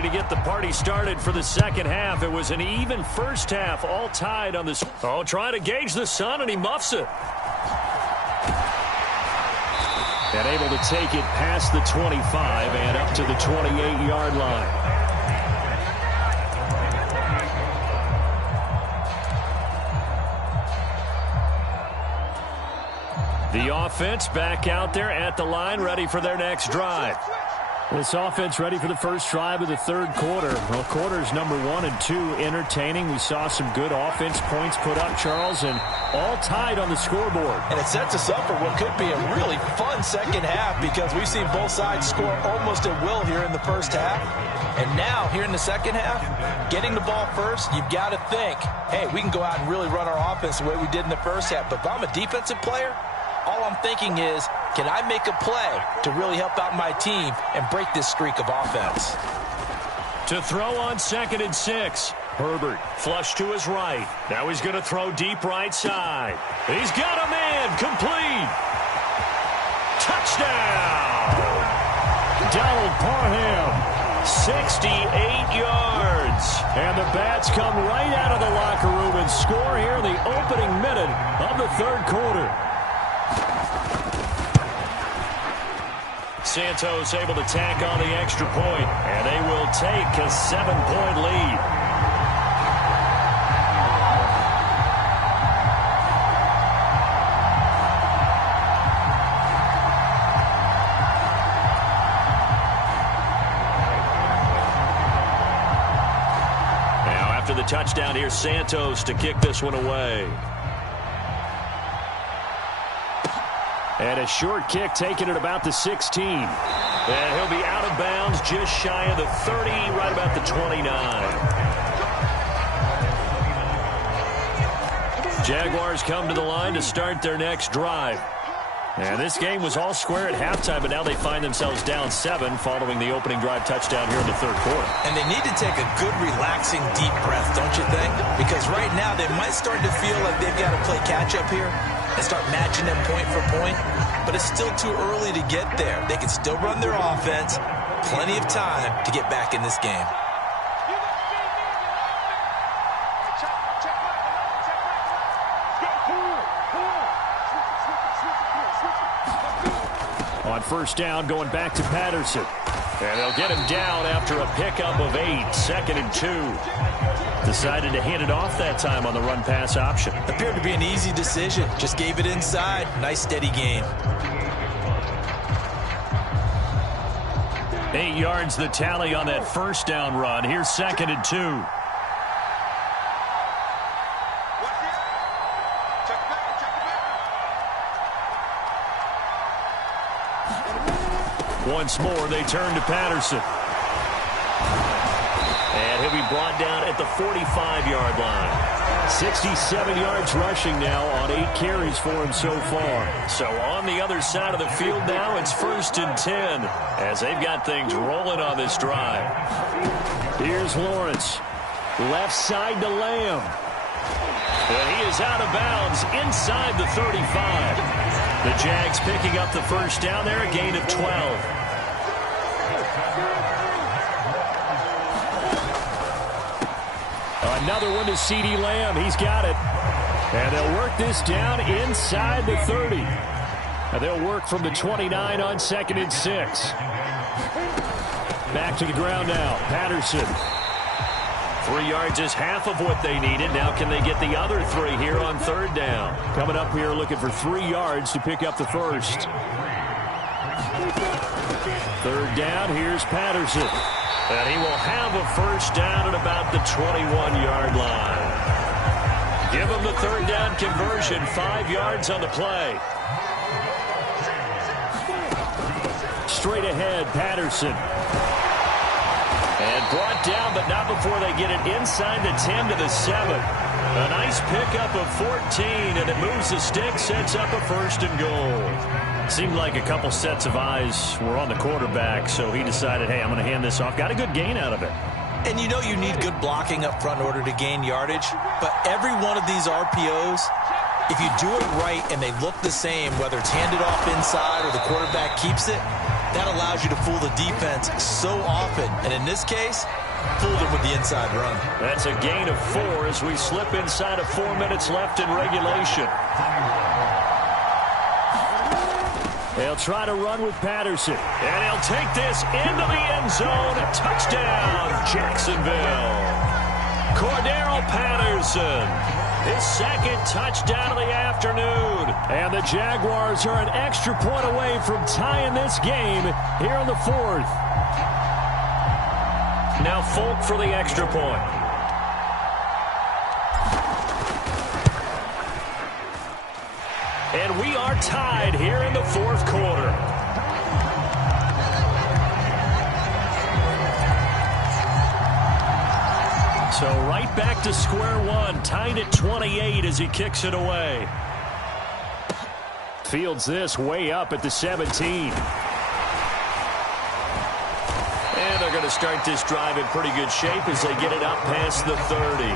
To get the party started for the second half. It was an even first half, all tied on this. Oh, trying to gauge the sun, and he muffs it. And able to take it past the 25 and up to the 28-yard line. The offense back out there at the line, ready for their next drive. This offense ready for the first drive of the third quarter. Well, quarters number 1 and 2 entertaining. We saw some good offense points put up, Charles, and all tied on the scoreboard. And it sets us up for what could be a really fun second half because we've seen both sides score almost at will here in the first half. And now, here in the second half, getting the ball first, you've got to think, hey, we can go out and really run our offense the way we did in the first half. But if I'm a defensive player, all I'm thinking is, can I make a play to really help out my team and break this streak of offense? To throw on 2nd and 6. Herbert flush to his right. Now he's going to throw deep right side. He's got a man. Complete. Touchdown. Donald Parham. 68 yards. And the Bats come right out of the locker room and score here in the opening minute of the third quarter. Santos able to tack on the extra point, and they will take a 7-point lead. Now after the touchdown, here's Santos to kick this one away. And a short kick taken at about the 16. And he'll be out of bounds just shy of the 30, right about the 29. Jaguars come to the line to start their next drive. And this game was all square at halftime, but now they find themselves down 7 following the opening drive touchdown here in the third quarter. And they need to take a good, relaxing, deep breath, don't you think? Because right now they might start to feel like they've got to play catch-up here and start matching them point for point. But it's still too early to get there. They can still run their offense. Plenty of time to get back in this game. On first down, going back to Patterson. And they'll get him down after a pickup of 8, 2nd and 2. Decided to hand it off that time on the run-pass option. Appeared to be an easy decision. Just gave it inside. Nice, steady gain. 8 yards the tally on that first down run. Here's 2nd and 2. Once more, they turn to Patterson. And he'll be brought down at the 45-yard line. 67 yards rushing now on 8 carries for him so far. So on the other side of the field now, it's 1st and 10 as they've got things rolling on this drive. Here's Lawrence. Left side to Lamb. And he is out of bounds inside the 35. The Jags picking up the first down there, a gain of 12. Another one to CeeDee Lamb. He's got it. And they'll work this down inside the 30. And they'll work from the 29 on 2nd and 6. Back to the ground now. Patterson. 3 yards is half of what they needed. Now can they get the other 3 here on 3rd down? Coming up here looking for 3 yards to pick up the first. 3rd down, here's Patterson. And he will have a first down at about the 21-yard line. Give him the 3rd down conversion, 5 yards on the play. Straight ahead, Patterson. And brought down, but not before they get it inside the 10 to the 7. A nice pickup of 14, and it moves the stick, sets up a 1st and goal. Seemed like a couple sets of eyes were on the quarterback, so he decided, hey, I'm going to hand this off. Got a good gain out of it. And you know you need good blocking up front in order to gain yardage, but every one of these RPOs, if you do it right and they look the same, whether it's handed off inside or the quarterback keeps it, that allows you to fool the defense so often. And in this case, fooled him with the inside run. That's a gain of 4 as we slip inside of 4 minutes left in regulation. They'll try to run with Patterson. And he'll take this into the end zone. Touchdown, Jacksonville. Cordero Patterson. His 2nd touchdown of the afternoon. And the Jaguars are an extra point away from tying this game here in the 4th. Now Folk for the extra point. And we are tied here in the 4th quarter. So right back to square one, tied at 28 as he kicks it away. Fields this way up at the 17. And they're going to start this drive in pretty good shape as they get it up past the 30.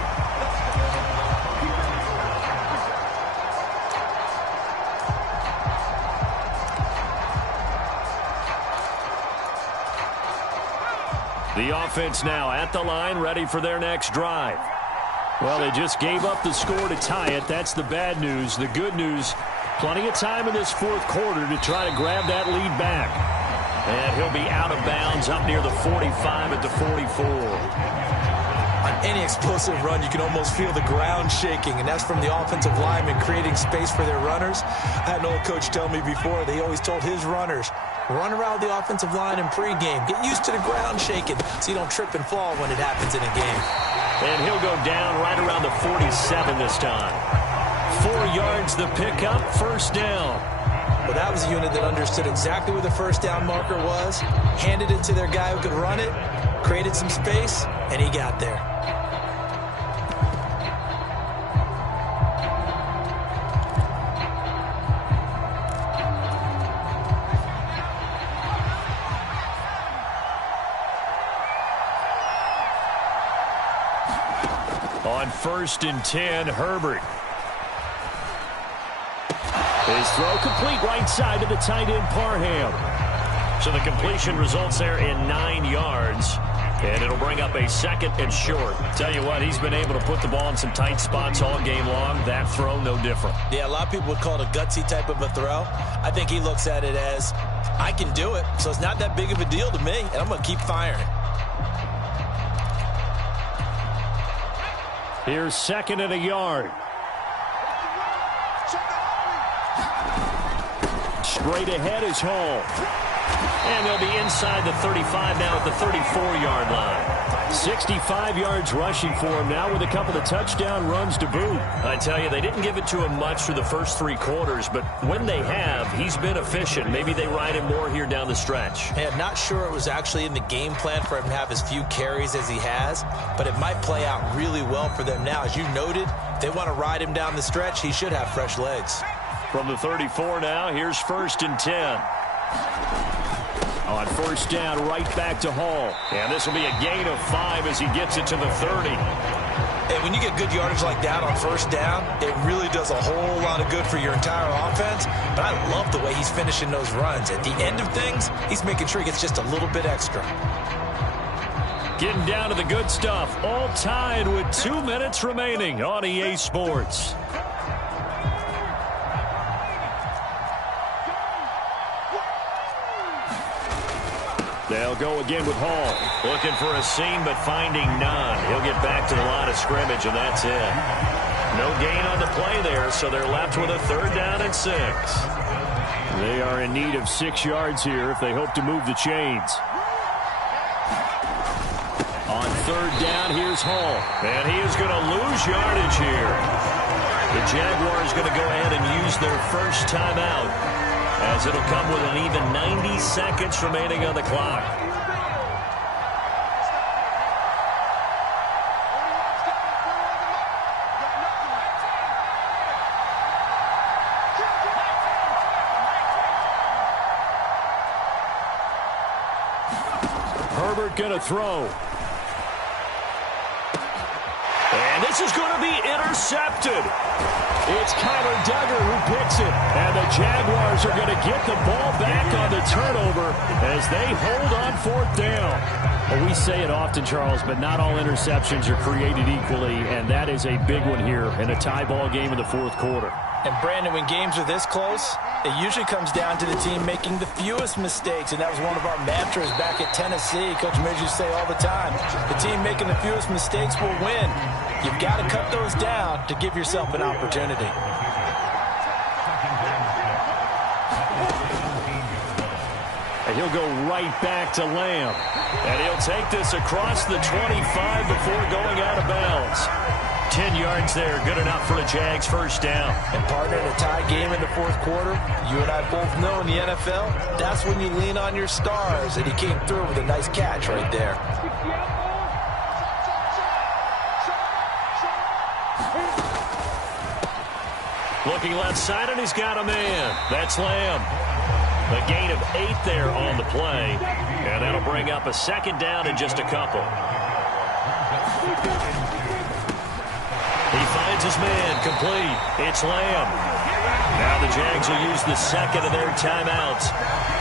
The offense now at the line, ready for their next drive. Well, they just gave up the score to tie it. That's the bad news. The good news, plenty of time in this 4th quarter to try to grab that lead back. And he'll be out of bounds up near the 45 at the 44. On any explosive run, you can almost feel the ground shaking, and that's from the offensive linemen creating space for their runners. I had an old coach tell me before, they always told his runners, run around the offensive line in pregame. Get used to the ground shaking so you don't trip and fall when it happens in a game. And he'll go down right around the 47 this time. 34 yards the pickup, first down. Well, that was a unit that understood exactly where the first down marker was, handed it to their guy who could run it, created some space, and he got there. On 1st and 10, Herbert. His throw complete right side to the tight end, Parham. So the completion results there in 9 yards. And it'll bring up a 2nd and short. Tell you what, he's been able to put the ball in some tight spots all game long. That throw, no different. Yeah, a lot of people would call it a gutsy type of a throw. I think he looks at it as, I can do it, so it's not that big of a deal to me, and I'm going to keep firing. Here's 2nd and a yard. Straight ahead is Hall. And they'll be inside the 35 now at the 34-yard line. 65 yards rushing for him now with a couple of touchdown runs to boot. I tell you, they didn't give it to him much through the first 3 quarters, but when they have, he's been efficient. Maybe they ride him more here down the stretch. Hey, I'm not sure it was actually in the game plan for him to have as few carries as he has, but it might play out really well for them now. As you noted, they want to ride him down the stretch. He should have fresh legs. From the 34 now, here's 1st and 10. On 1st down, right back to Hall. And this will be a gain of 5 as he gets it to the 30. And when you get good yardage like that on 1st down, it really does a whole lot of good for your entire offense. But I love the way he's finishing those runs. At the end of things, he's making sure he gets just a little bit extra. Getting down to the good stuff. All tied with 2 minutes remaining on EA Sports. They'll go again with Hall. Looking for a seam, but finding none. He'll get back to the line of scrimmage, and that's it. No gain on the play there, so they're left with a 3rd down and 6. They are in need of 6 yards here if they hope to move the chains. On 3rd down, here's Hall. And he is going to lose yardage here. The Jaguars going to go ahead and use their first timeout, as it'll come with an even 90 seconds remaining on the clock. Herbert going to throw. And this is going to be intercepted. It's Kyler Duggar who picks it. And the Jaguars are going to get the ball back on the turnover as they hold on 4th down. Well, we say it often, Charles, but not all interceptions are created equally, and that is a big one here in a tie ball game in the 4th quarter. And, Brandon, when games are this close, it usually comes down to the team making the fewest mistakes, and that was one of our mantras back at Tennessee. Coach Midge used to say all the time, the team making the fewest mistakes will win. You've got to cut those down to give yourself an opportunity. And he'll go right back to Lamb. And he'll take this across the 25 before going out of bounds. 10 yards there, good enough for the Jags' first down. And partner, in a tie game in the 4th quarter, you and I both know in the NFL, that's when you lean on your stars, and he came through with a nice catch right there. Looking left side, and he's got a man. That's Lamb. A gain of 8 there on the play, and that'll bring up a 2nd down in just a couple. He finds his man, complete. It's Lamb. Now the Jags will use the 2nd of their timeouts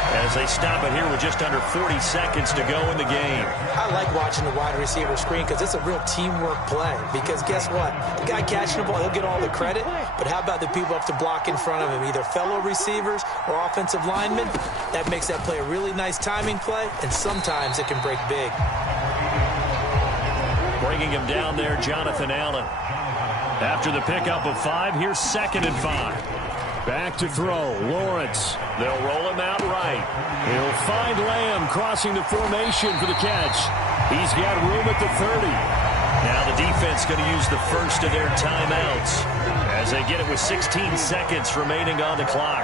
as they stop it here with just under 40 seconds to go in the game. I like watching the wide receiver screen because it's a real teamwork play. Because guess what? The guy catching the ball, he'll get all the credit. But how about the people up to block in front of him, either fellow receivers or offensive linemen? That makes that play a really nice timing play, and sometimes it can break big. Bringing him down there, Jonathan Allen. After the pickup of 5, here's 2nd and 5. Back to throw, Lawrence. They'll roll him out right. He'll find Lamb crossing the formation for the catch. He's got room at the 30. Now the defense going to use the first of their timeouts as they get it with 16 seconds remaining on the clock.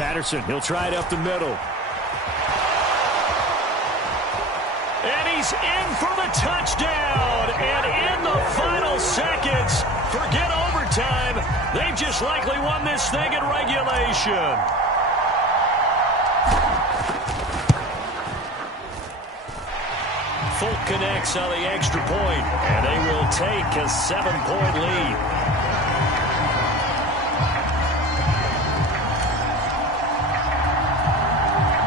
Patterson, he'll try it up the middle. And he's in for the touchdown. And in the final seconds, forget overtime. They've just likely won this thing in regulation. Folk connects on the extra point, and they will take a 7-point lead.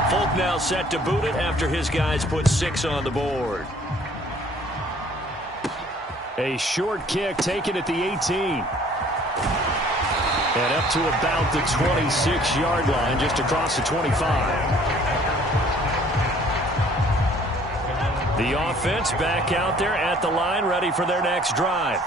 Folk now set to boot it after his guys put 6 on the board. A short kick taken at the 18. And up to about the 26-yard line, just across the 25. The offense back out there at the line, ready for their next drive.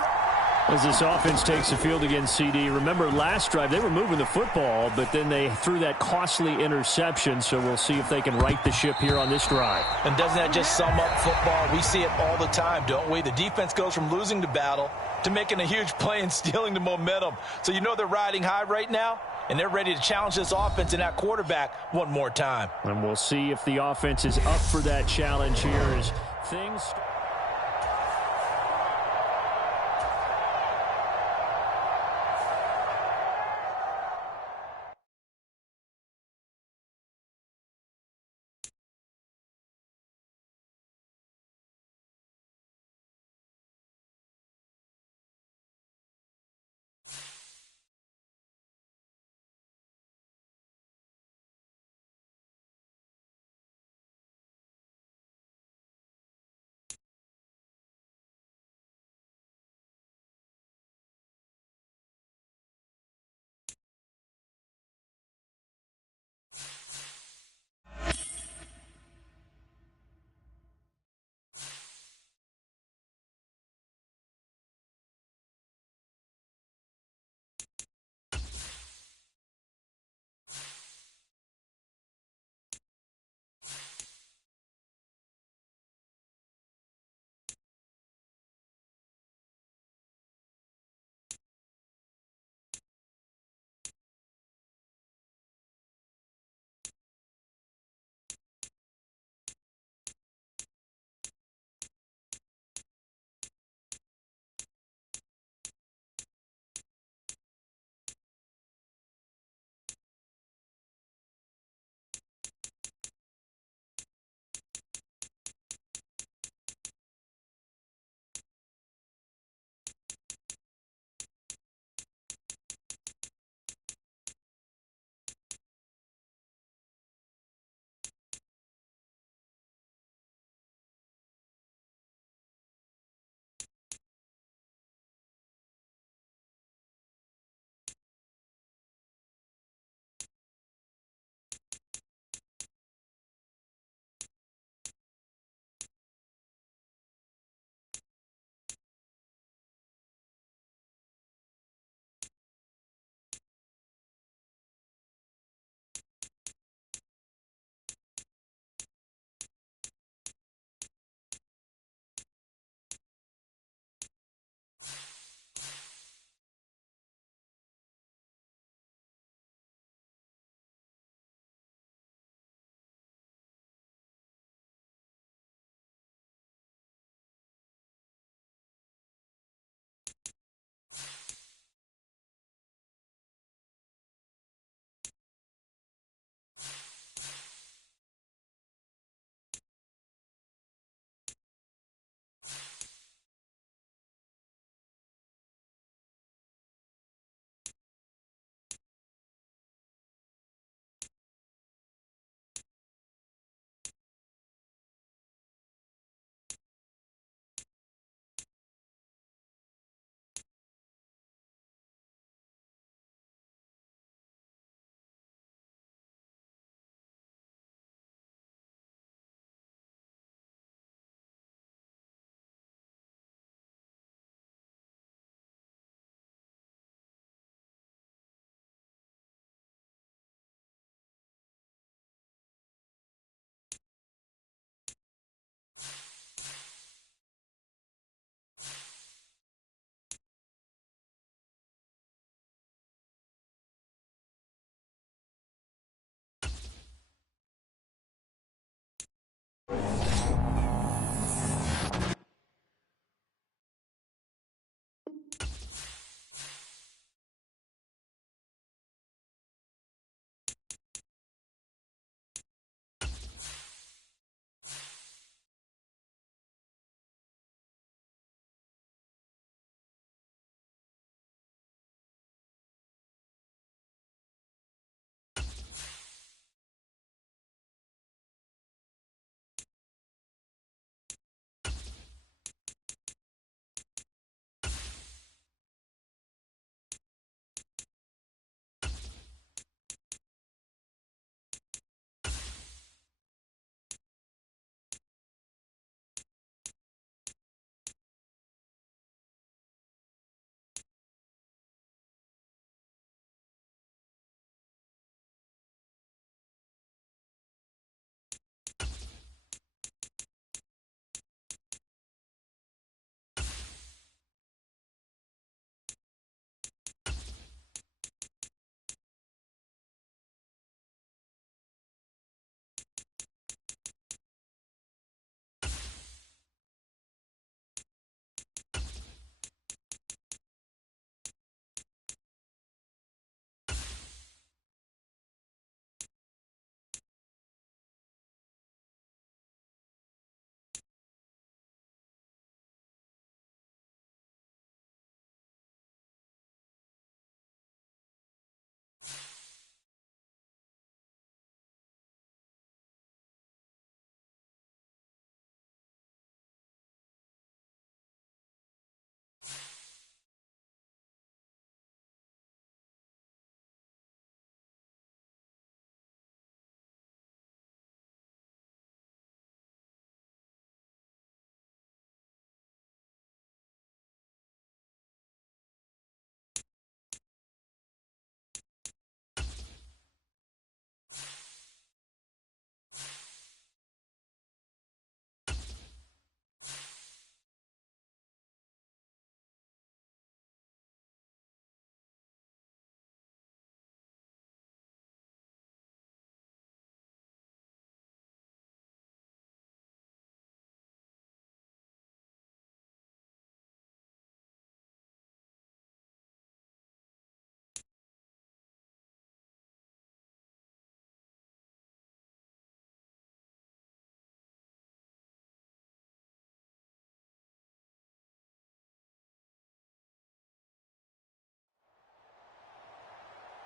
As this offense takes the field against CD, remember last drive they were moving the football, but then they threw that costly interception, so we'll see if they can right the ship here on this drive. And doesn't that just sum up football? We see it all the time, don't we? The defense goes from losing the battle to making a huge play and stealing the momentum. So you know they're riding high right now, and they're ready to challenge this offense and that quarterback one more time. And we'll see if the offense is up for that challenge here as things...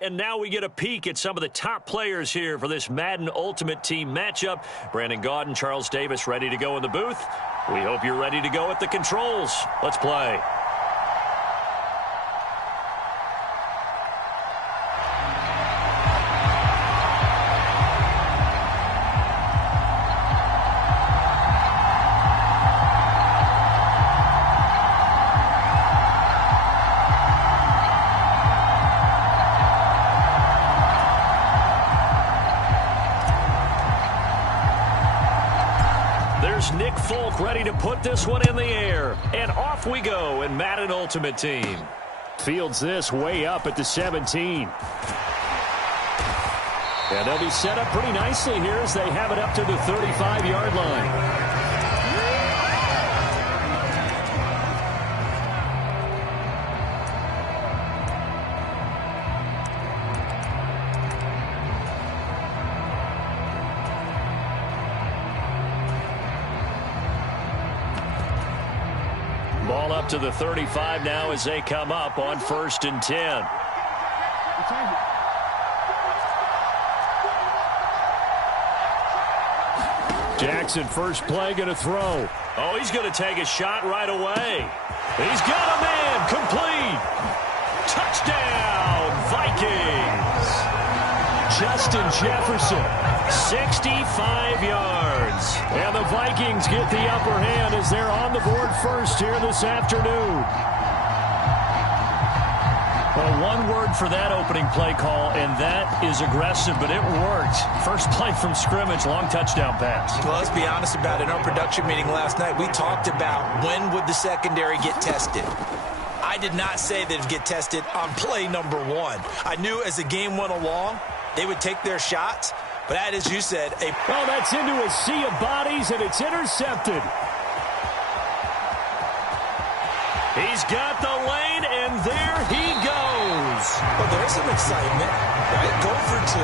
And now we get a peek at some of the top players here for this Madden Ultimate Team matchup. Brandon Gaudin, Charles Davis ready to go in the booth. We hope you're ready to go at the controls. Let's play. Nick Folk ready to put this one in the air. And off we go in Madden Ultimate Team. Fields this way up at the 17. And they'll be set up pretty nicely here as they have it up to the 35-yard line. Ball up to the 35 now as they come up on 1st and 10. Jackson, first play, going to throw. Oh, he's going to take a shot right away. He's got a man, complete. Touchdown, Vikings. Justin Jefferson, 65 yards. And the Vikings get the upper hand as they're on the board first here this afternoon. Well, one word for that opening play call, and that is aggressive, but it worked. First play from scrimmage, long touchdown pass. Well, let's be honest about it. In our production meeting last night, we talked about when would the secondary get tested. I did not say that it would get tested on play number 1. I knew as the game went along, they would take their shots. But that, as you said, well, that's into a sea of bodies, and it's intercepted. He's got the lane, and there he goes. Well, there's some excitement, right? Go for 2,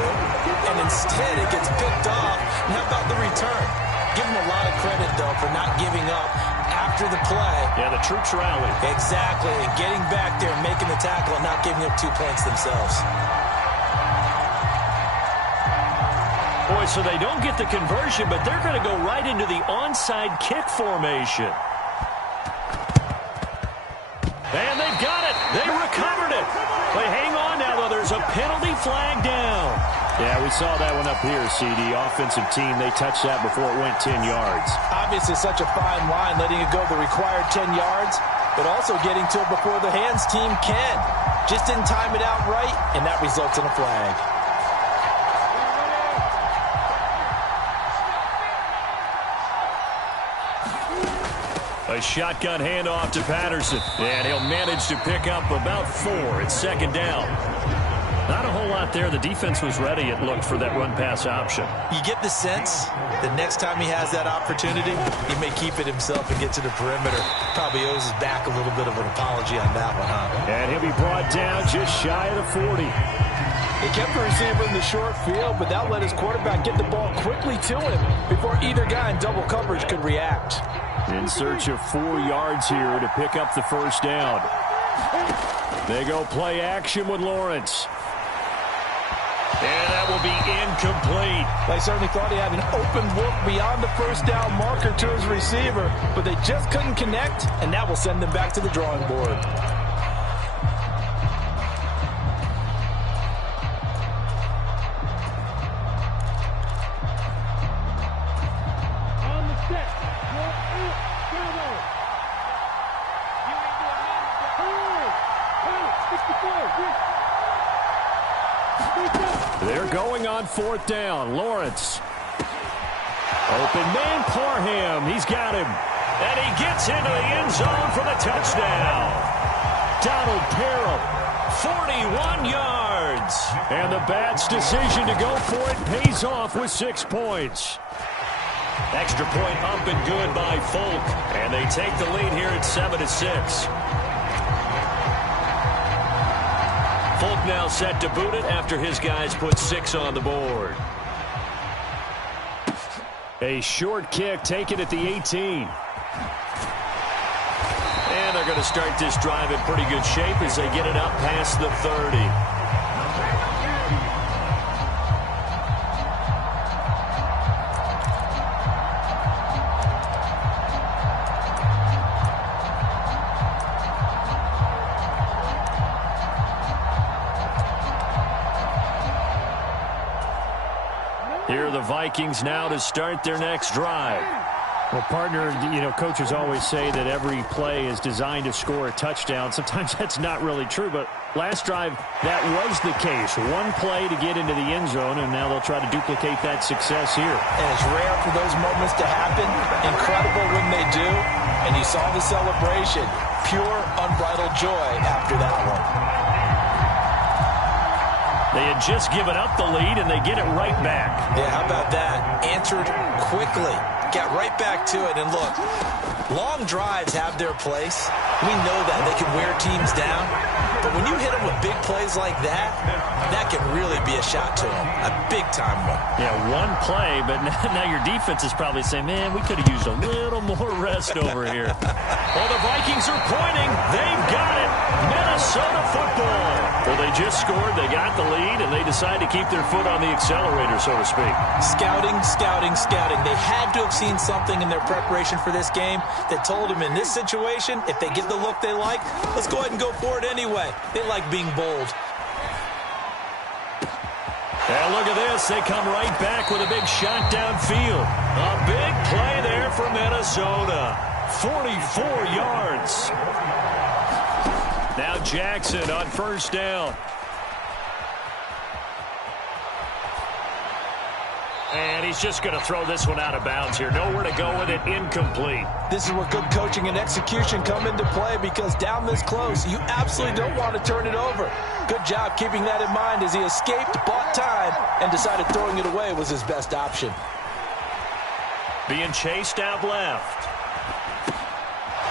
and instead it gets picked off. And how about the return? Give him a lot of credit, though, for not giving up after the play. Yeah, the troops rallied. Exactly, and getting back there and making the tackle and not giving up 2 points themselves. Boy, so they don't get the conversion, but they're going to go right into the onside kick formation. And they've got it. They recovered it. They hang on now, though. There's a penalty flag down. Yeah, we saw that one up here, CD. Offensive team, they touched that before it went 10 yards. Obviously, such a fine line, letting it go the required 10 yards, but also getting to it before the hands team can. Just didn't time it out right, and that results in a flag. A shotgun handoff to Patterson. And he'll manage to pick up about 4. It's 2nd down. Not a whole lot there. The defense was ready, it looked, for that run-pass option. You get the sense the next time he has that opportunity, he may keep it himself and get to the perimeter. Probably owes his back a little bit of an apology on that one, huh? And he'll be brought down just shy of the 40. He kept the receiver in the short field, but that let his quarterback get the ball quickly to him before either guy in double coverage could react. In search of 4 yards here to pick up the first down. They go play action with Lawrence. And that will be incomplete. They certainly thought he had an open look beyond the first down marker to his receiver, but they just couldn't connect, and that will send them back to the drawing board. They're going on 4th down. Lawrence. Open man, Parham. He's got him. And he gets into the end zone for the touchdown. Donald Parham. 41 yards. And the Bats' decision to go for it pays off with 6 points. Extra point up and good by Folk. And they take the lead here at 7-6. Folk now set to boot it after his guys put 6 on the board. A short kick taken at the 18. And they're going to start this drive in pretty good shape as they get it up past the 30. the Vikings now to start their next drive. Well, partner, coaches always say that every play is designed to score a touchdown. Sometimes that's not really true, but last drive, that was the case. One play to get into the end zone, and now they'll try to duplicate that success here. And it's rare for those moments to happen. Incredible when they do. And you saw the celebration. Pure, unbridled joy after that one. They had just given up the lead, and they get it right back. Yeah, how about that? Answered quickly. Got right back to it. And look, long drives have their place. We know that. They can wear teams down. But when you hit them with big plays like that, that can really be a shot to them. A big-time one. Yeah, one play, but now your defense is probably saying, man, we could have used a little more rest over here. Well, the Vikings are pointing. They've got it. Minnesota football. Well, they just scored. They got the lead, and they decide to keep their foot on the accelerator, so to speak. Scouting, scouting, scouting. They had to have seen something in their preparation for this game that told them in this situation, if they get the look they like, let's go ahead and go for it anyway. They like being bold. And look at this. They come right back with a big shot downfield. A big play there for Minnesota. 44 yards. Now Jackson on first down. And he's just going to throw this one out of bounds here. Nowhere to go with it. Incomplete. This is where good coaching and execution come into play, because down this close, you absolutely don't want to turn it over. Good job keeping that in mind as he escaped, bought time, and decided throwing it away was his best option. Being chased out left.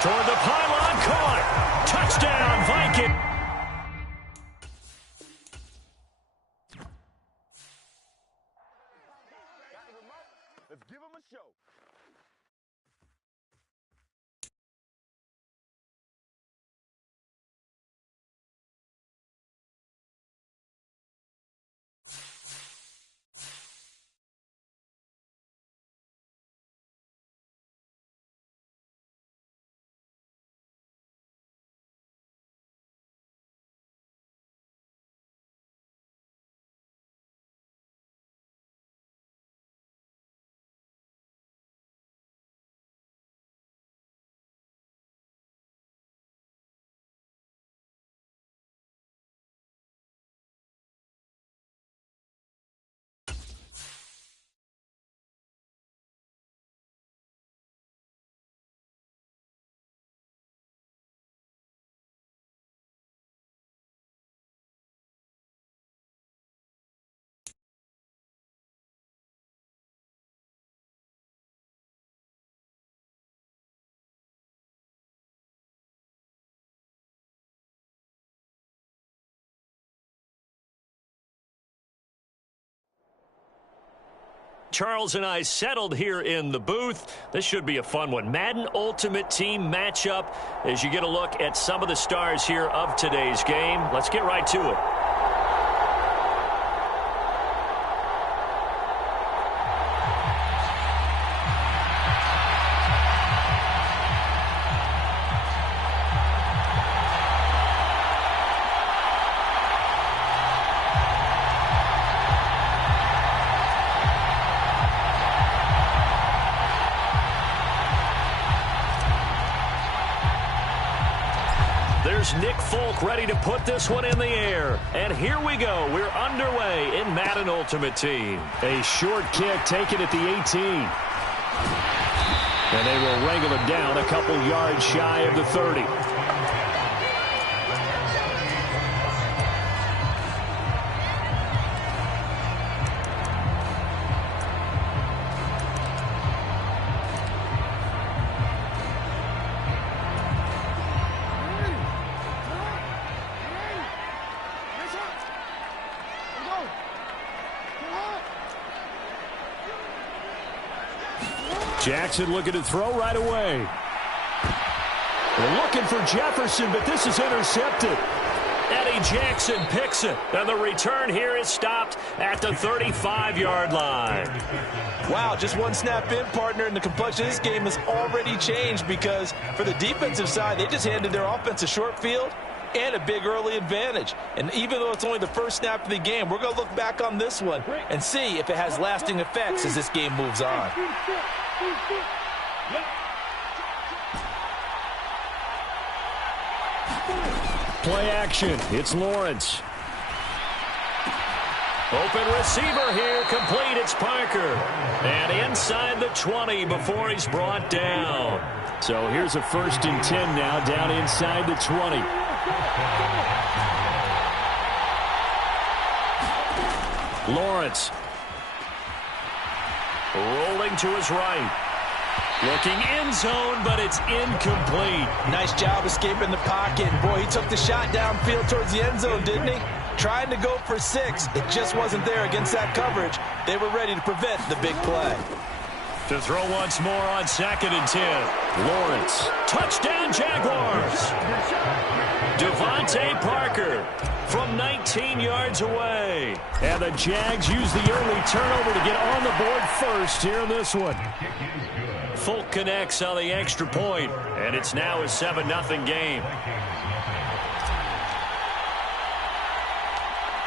Toward the pylon, caught. Touchdown, Viking. Let's give him a show. Charles and I settled here in the booth. This should be a fun one. Madden Ultimate Team matchup as you get a look at some of the stars here of today's game. Let's get right to it. Nick Folk ready to put this one in the air. And here we go. We're underway in Madden Ultimate Team. A short kick taken at the 18. And they will wrangle it down a couple yards shy of the 30. Jackson looking to throw right away. Looking for Jefferson, but this is intercepted. Eddie Jackson picks it, and the return here is stopped at the 35-yard line. Wow, just one snap in, partner, and the complexion of this game has already changed, because for the defensive side, they just handed their offense a short field, and a big early advantage. And even though it's only the first snap of the game, we're going to look back on this one and see if it has lasting effects as this game moves on. Play action. It's Lawrence. Open receiver here, complete, it's Parker. And inside the 20 before he's brought down. So here's a 1st and 10 now, down inside the 20. Lawrence. Rolling to his right. Looking end zone, but it's incomplete. Nice job escaping the pocket. Boy, he took the shot downfield towards the end zone, didn't he? Trying to go for 6. It just wasn't there against that coverage. They were ready to prevent the big play. To throw once more on 2nd and 10. Lawrence. Touchdown, Jaguars. Devontae Parker from 19 yards away. And the Jags use the early turnover to get on the board first here in this one. Folk connects on the extra point, and it's now a 7-0 game.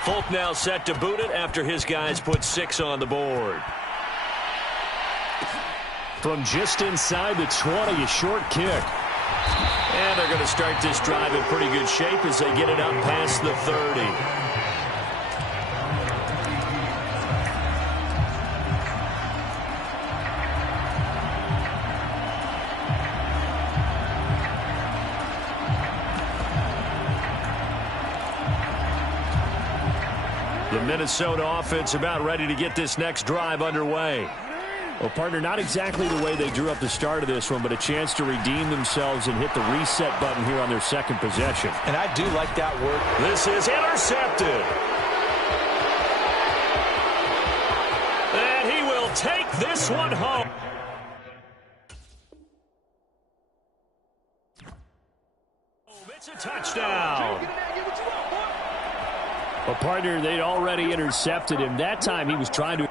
Folk now set to boot it after his guys put 6 on the board. From just inside the 20, a short kick. And they're going to start this drive in pretty good shape as they get it up past the 30. The Minnesota offense about ready to get this next drive underway. Well, partner, not exactly the way they drew up the start of this one, but a chance to redeem themselves and hit the reset button here on their 2nd possession. And I do like that work. This is intercepted. And he will take this one home. It's a touchdown. A partner, they'd already intercepted him. That time he was trying to...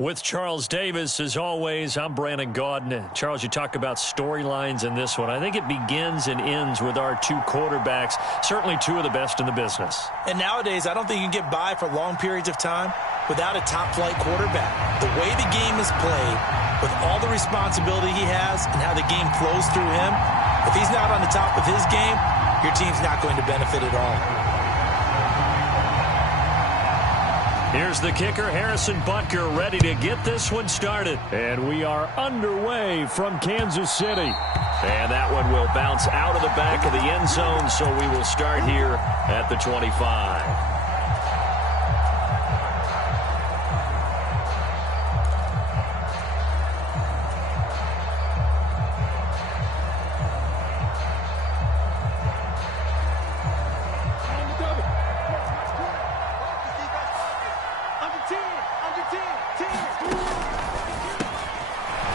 With Charles Davis, as always, I'm Brandon Gaudin. Charles, you talk about storylines in this one. I think it begins and ends with our 2 quarterbacks, certainly 2 of the best in the business. And nowadays, I don't think you can get by for long periods of time without a top-flight quarterback. The way the game is played, with all the responsibility he has and how the game flows through him, if he's not on the top of his game, your team's not going to benefit at all. Here's the kicker, Harrison Butker, ready to get this one started. And we are underway from Kansas City. And that one will bounce out of the back of the end zone, so we will start here at the 25.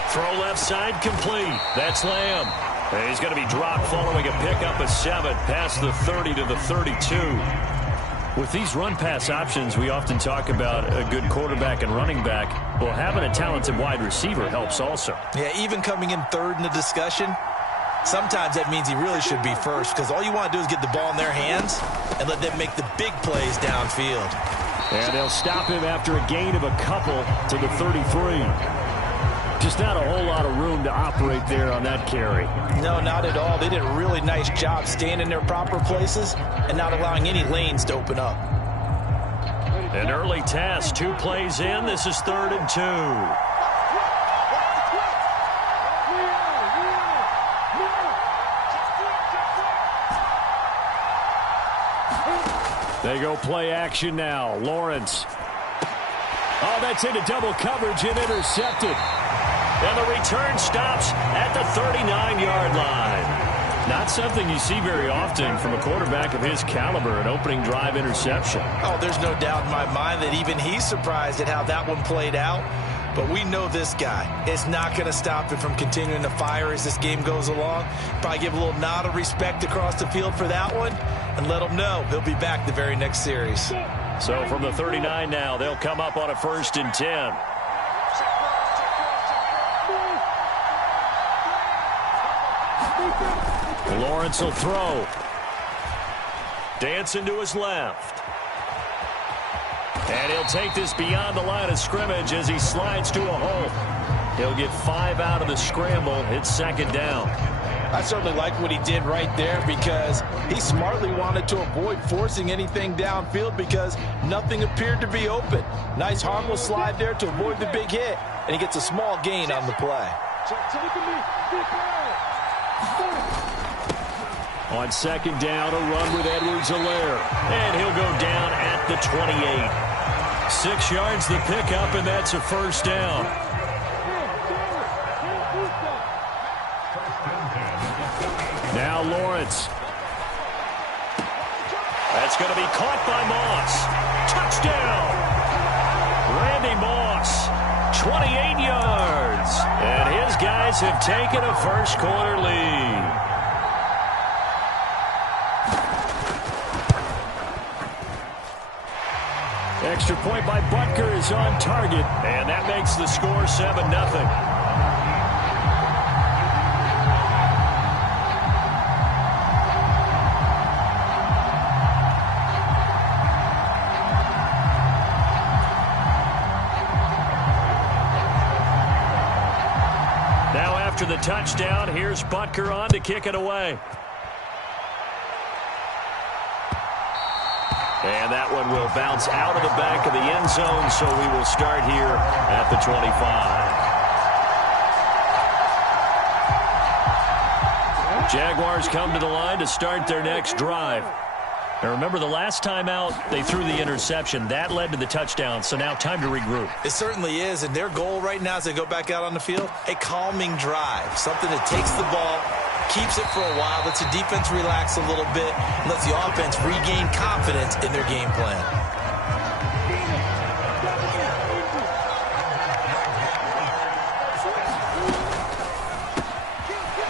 Throw left side complete. That's Lamb. And he's going to be dropped following a pickup of 7 past the 30 to the 32. With these run-pass options, we often talk about a good quarterback and running back. Well, having a talented wide receiver helps also. Yeah, even coming in third in the discussion, sometimes that means he really should be first, because all you want to do is get the ball in their hands and let them make the big plays downfield. And they'll stop him after a gain of a couple to the 33. Just not a whole lot of room to operate there on that carry. No, not at all. They did a really nice job staying in their proper places and not allowing any lanes to open up. An early task, 2 plays in. This is 3rd and 2. They go play action now. Lawrence. Oh, that's into double coverage and intercepted. And the return stops at the 39-yard line. Not something you see very often from a quarterback of his caliber, an opening drive interception. Oh, there's no doubt in my mind that even he's surprised at how that one played out. But we know this guy. It's not going to stop him from continuing to fire as this game goes along. Probably give a little nod of respect across the field for that one and let him know he'll be back the very next series. So from the 39 now, they'll come up on a 1st and 10. Lawrence will throw. Dancing to his left. And he'll take this beyond the line of scrimmage as he slides to a hole. He'll get 5 out of the scramble. It's 2nd down. I certainly like what he did right there because he smartly wanted to avoid forcing anything downfield because nothing appeared to be open. Nice harmless slide there to avoid the big hit, and he gets a small gain on the play. On 2nd down, a run with Edwards-Helaire. And he'll go down at the 28. 6 yards the pickup, and that's a 1st down. Now Lawrence. That's going to be caught by Moss. Touchdown! Randy Moss, 28 yards. And his guys have taken a first-quarter lead. Extra point by Butker is on target. And that makes the score 7-0. Now after the touchdown, here's Butker on to kick it away. And that one will bounce out of the back of the end zone, so we will start here at the 25. Jaguars come to the line to start their next drive. Now remember, the last time out, they threw the interception. That led to the touchdown, so now time to regroup. It certainly is, and their goal right now as they go back out on the field, a calming drive, something that takes the ball, keeps it for a while, lets the defense relax a little bit, and lets the offense regain confidence in their game plan.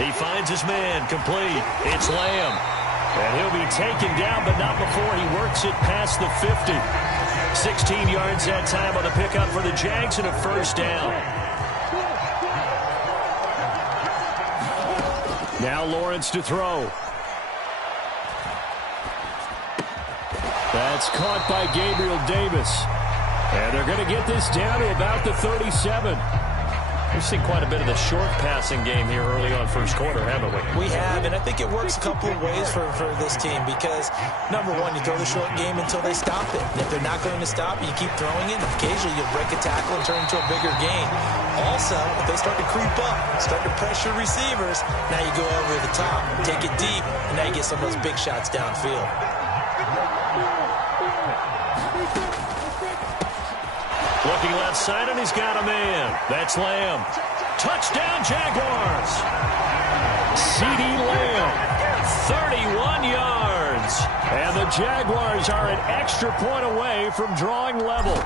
He finds his man, complete. It's Lamb. And he'll be taken down, but not before he works it past the 50. 16 yards that time on the pickup for the Jags and a 1st down. Now Lawrence to throw. That's caught by Gabriel Davis. And they're going to get this down to about the 37. We've seen quite a bit of the short passing game here early on first quarter, haven't we? We have, and I think it works a couple of ways for this team because, number one, you throw the short game until they stop it. And if they're not going to stop, you keep throwing it, and occasionally you'll break a tackle and turn into a bigger gain. Also, if they start to creep up, start to pressure receivers, now you go over the top, take it deep, and now you get some of those big shots downfield. Looking left side, and he's got a man. That's Lamb. Touchdown, Jaguars. CeeDee Lamb. 31 yards. And the Jaguars are an extra point away from drawing level.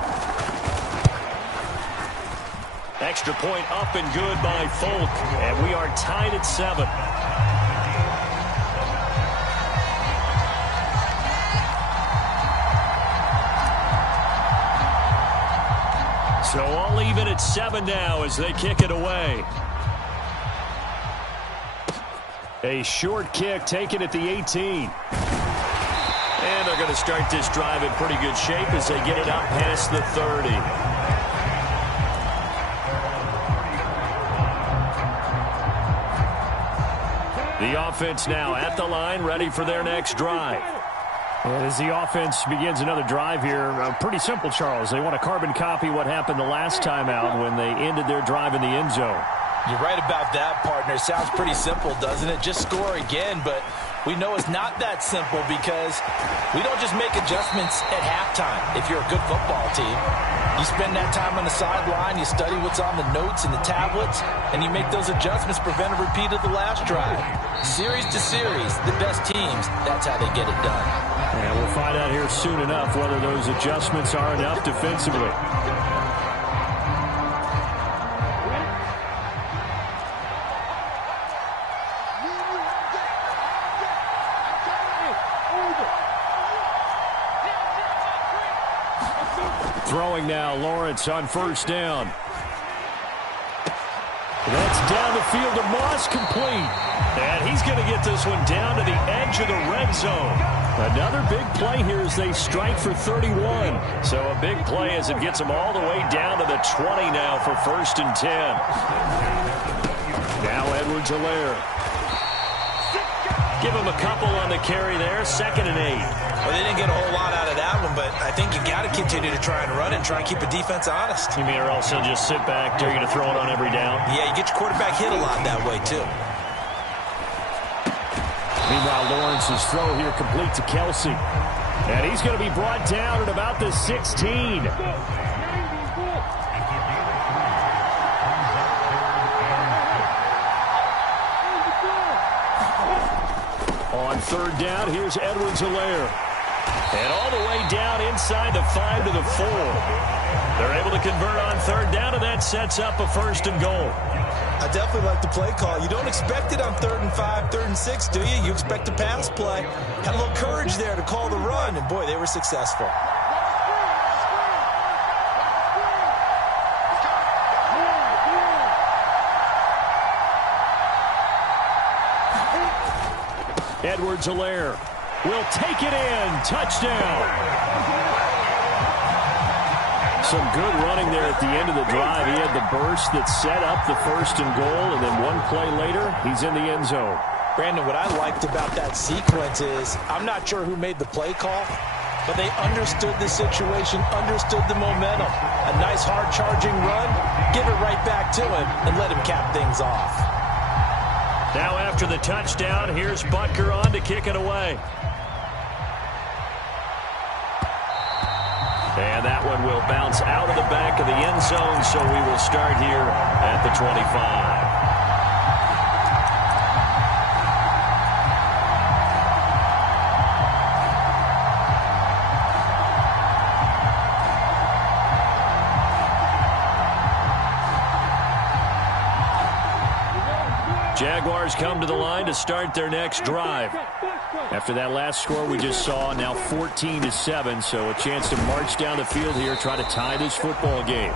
Extra point up and good by Folk. And we are tied at 7. So all even at 7 now as they kick it away. A short kick taken at the 18. And they're going to start this drive in pretty good shape as they get it up past the 30. The offense now at the line, ready for their next drive. As the offense begins another drive here, pretty simple, Charles. They want to carbon copy what happened the last time out when they ended their drive in the end zone. You're right about that, partner. Sounds pretty simple, doesn't it? Just score again, but we know it's not that simple because we don't just make adjustments at halftime if you're a good football team. You spend that time on the sideline, you study what's on the notes and the tablets, and you make those adjustments, prevent a repeat of the last drive. Series to series, the best teams, that's how they get it done. And we'll find out here soon enough whether those adjustments are enough defensively. Throwing now, Lawrence on first down. That's down the field to Moss, complete. And he's going to get this one down to the edge of the red zone. Another big play here as they strike for 31. So a big play as it gets them all the way down to the 20 now for 1st and 10. Now Edwards-Helaire. Give him a couple on the carry there, 2nd and 8. Well, they didn't get a whole lot out of that one, but I think you got to continue to try and run and try and keep the defense honest. You mean or else he'll just sit back, dare you to throw it on every down? Yeah, you get your quarterback hit a lot that way, too. Meanwhile, Lawrence's throw here complete to Kelsey. And he's going to be brought down at about the 16. On 3rd down, here's Edwards-Helaire. And all the way down inside the 5 to the 4. They're able to convert on 3rd down, and that sets up a 1st and goal. I definitely like the play call. You don't expect it on 3rd and 5, 3rd and 6, do you? You expect a pass play. Had a little courage there to call the run, and boy, they were successful. Edwards-Helaire will take it in. Touchdown. Some good running there at the end of the drive. He had the burst that set up the 1st and goal, and then one play later, he's in the end zone. Brandon, what I liked about that sequence is I'm not sure who made the play call, but they understood the situation, understood the momentum. A nice hard-charging run, give it right back to him, and let him cap things off. Now after the touchdown, here's Butker on to kick it away. And that one will bounce out of the back of the end zone, so we will start here at the 25. Jaguars come to the line to start their next drive. After that last score we just saw, now 14-7, so a chance to march down the field here, try to tie this football game.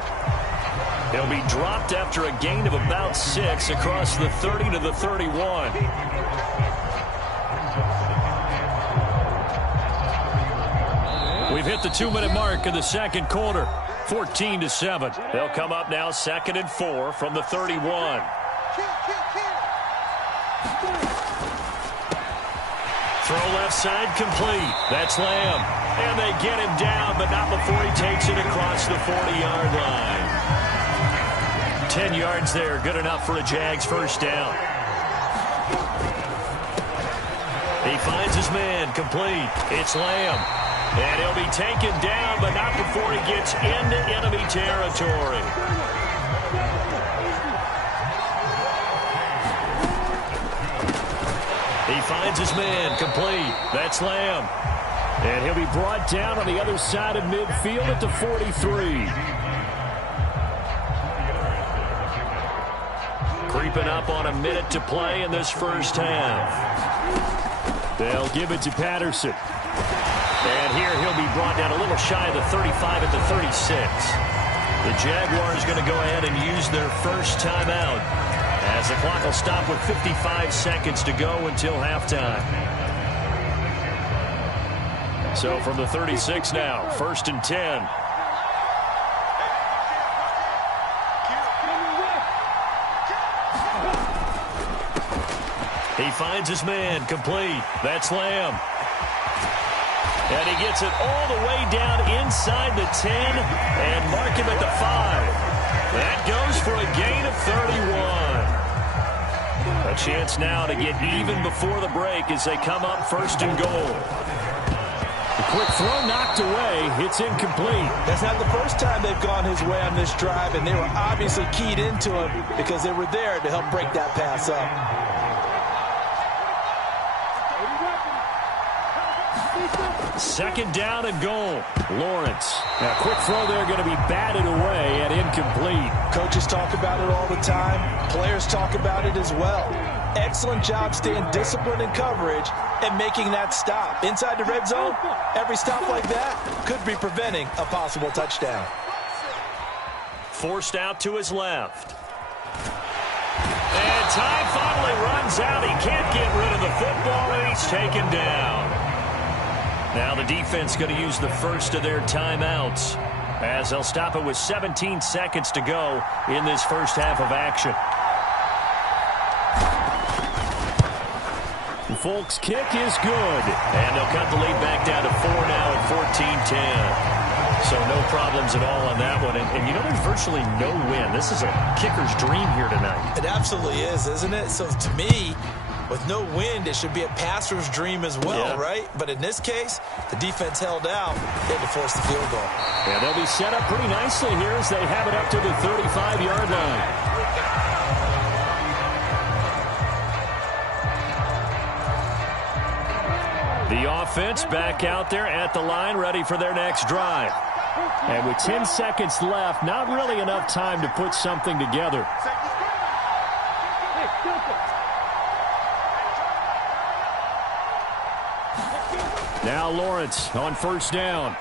He'll be dropped after a gain of about 6 across the 30 to the 31. We've hit the 2-minute mark in the 2nd quarter. 14-7. They'll come up now 2nd and 4 from the 31. Throw left side complete. That's Lamb. And they get him down, but not before he takes it across the 40-yard line. 10 yards there, good enough for a Jags 1st down. He finds his man, complete. It's Lamb. And he'll be taken down, but not before he gets into enemy territory. He finds his man, complete. That's Lamb. And he'll be brought down on the other side of midfield at the 43. Creeping up on a minute to play in this 1st half. They'll give it to Patterson. And here he'll be brought down a little shy of the 35 at the 36. The Jaguars going to go ahead and use their first timeout as the clock will stop with 55 seconds to go until halftime. So from the 36 now, 1st and 10. He finds his man, complete. That's Lamb. And he gets it all the way down inside the 10 and mark him at the 5. That goes for a gain of 31. A chance now to get even before the break as they come up 1st and goal. The quick throw knocked away. It's incomplete. That's not the first time they've gone his way on this drive, and they were obviously keyed into him because they were there to help break that pass up. Second down and goal. Lawrence. Now, quick throw there going to be batted away and incomplete. Coaches talk about it all the time. Players talk about it as well. Excellent job staying disciplined in coverage and making that stop. Inside the red zone, every stop like that could be preventing a possible touchdown. Forced out to his left. And time finally runs out. He can't get rid of the football, and he's taken down. Now the defense going to use the first of their timeouts as they'll stop it with 17 seconds to go in this first half of action. Folks' kick is good. And they'll cut the lead back down to 4 now at 14-10. So no problems at all on that one. And you know, there's virtually no win. This is a kicker's dream here tonight. It absolutely is, isn't it? So to me, with no wind, it should be a passer's dream as well, right? But in this case, the defense held out. They had to force the field goal. Yeah, they'll be set up pretty nicely here as they have it up to the 35-yard line. The offense back out there at the line, ready for their next drive. And with 10 seconds left, not really enough time to put something together. Now Lawrence on 1st down.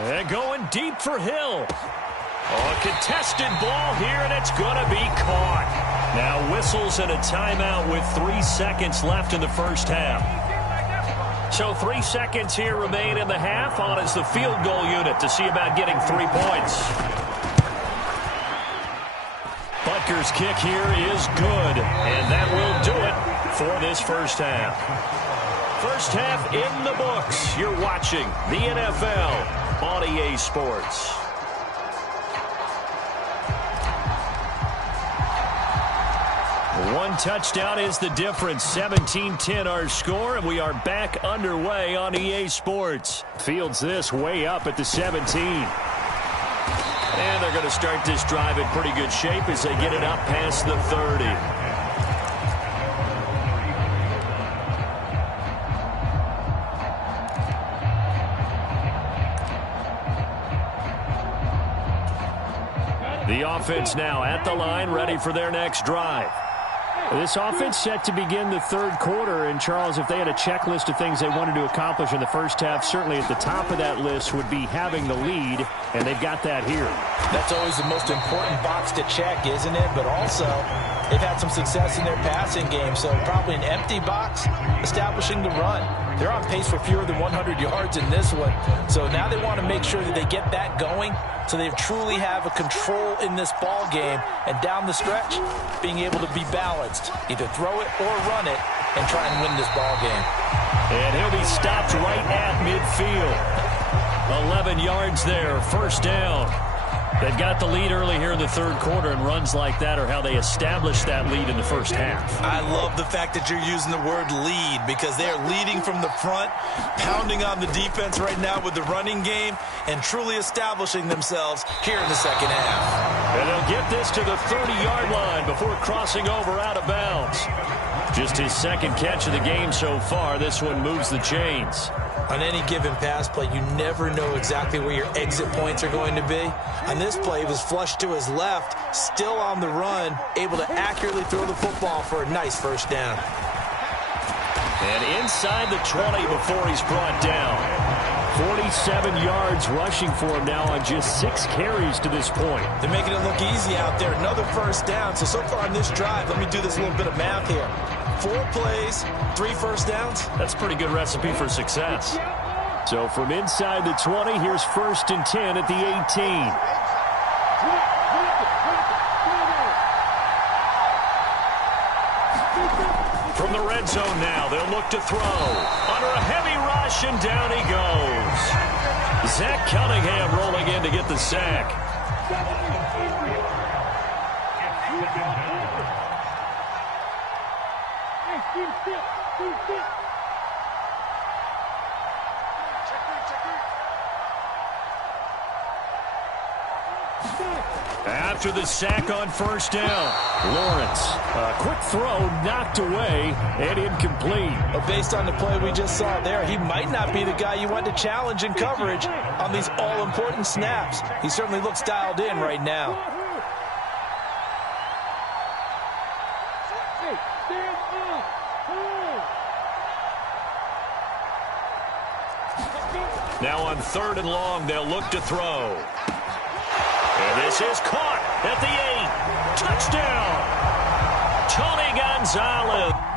And going deep for Hill. Oh, a contested ball here, and it's going to be caught. Now whistles and a timeout with 3 seconds left in the first half. So 3 seconds here remain in the half. On is the field goal unit to see about getting 3 points. Butker's kick here is good, and that will do it for this first half. First half in the books. You're watching the NFL on EA Sports. One touchdown is the difference. 17-10 our score, and we are back underway on EA Sports. Fields this way up at the 17. And they're going to start this drive in pretty good shape as they get it up past the 30. The offense now at the line, ready for their next drive. This offense set to begin the 3rd quarter, and Charles, if they had a checklist of things they wanted to accomplish in the first half, certainly at the top of that list would be having the lead, and they've got that here. That's always the most important box to check, isn't it? But also, they've had some success in their passing game, so probably an empty box establishing the run. They're on pace for fewer than 100 yards in this one, so now they want to make sure that they get that going so they truly have a control in this ball game, and down the stretch, being able to be balanced, either throw it or run it, and try and win this ball game. And he'll be stopped right at midfield. 11 yards there, first down. They've got the lead early here in the 3rd quarter, and runs like that are how they establish that lead in the first half. I love the fact that you're using the word lead because they are leading from the front, pounding on the defense right now with the running game, and truly establishing themselves here in the second half. And they'll get this to the 30-yard line before crossing over out of bounds. Just his 2nd catch of the game so far. This one moves the chains. On any given pass play, you never know exactly where your exit points are going to be. On this play, he was flushed to his left, still on the run, able to accurately throw the football for a nice first down. And inside the 20 before he's brought down. 47 yards rushing for him now on just 6 carries to this point. They're making it look easy out there. Another first down. So far on this drive, let me do this little bit of math here. 4 plays, 3 first downs. That's a pretty good recipe for success. So from inside the 20, here's 1st and 10 at the 18. From the red zone now, they'll look to throw. Under a heavy rush, and down he goes. Zach Cunningham rolling in to get the sack. After the sack on 1st down, Lawrence, a quick throw knocked away and incomplete. But based on the play we just saw there, he might not be the guy you want to challenge in coverage on these all-important snaps. He certainly looks dialed in right now. now on 3rd and long, they'll look to throw. And this is caught at the 8. Touchdown! Tony Gonzalez.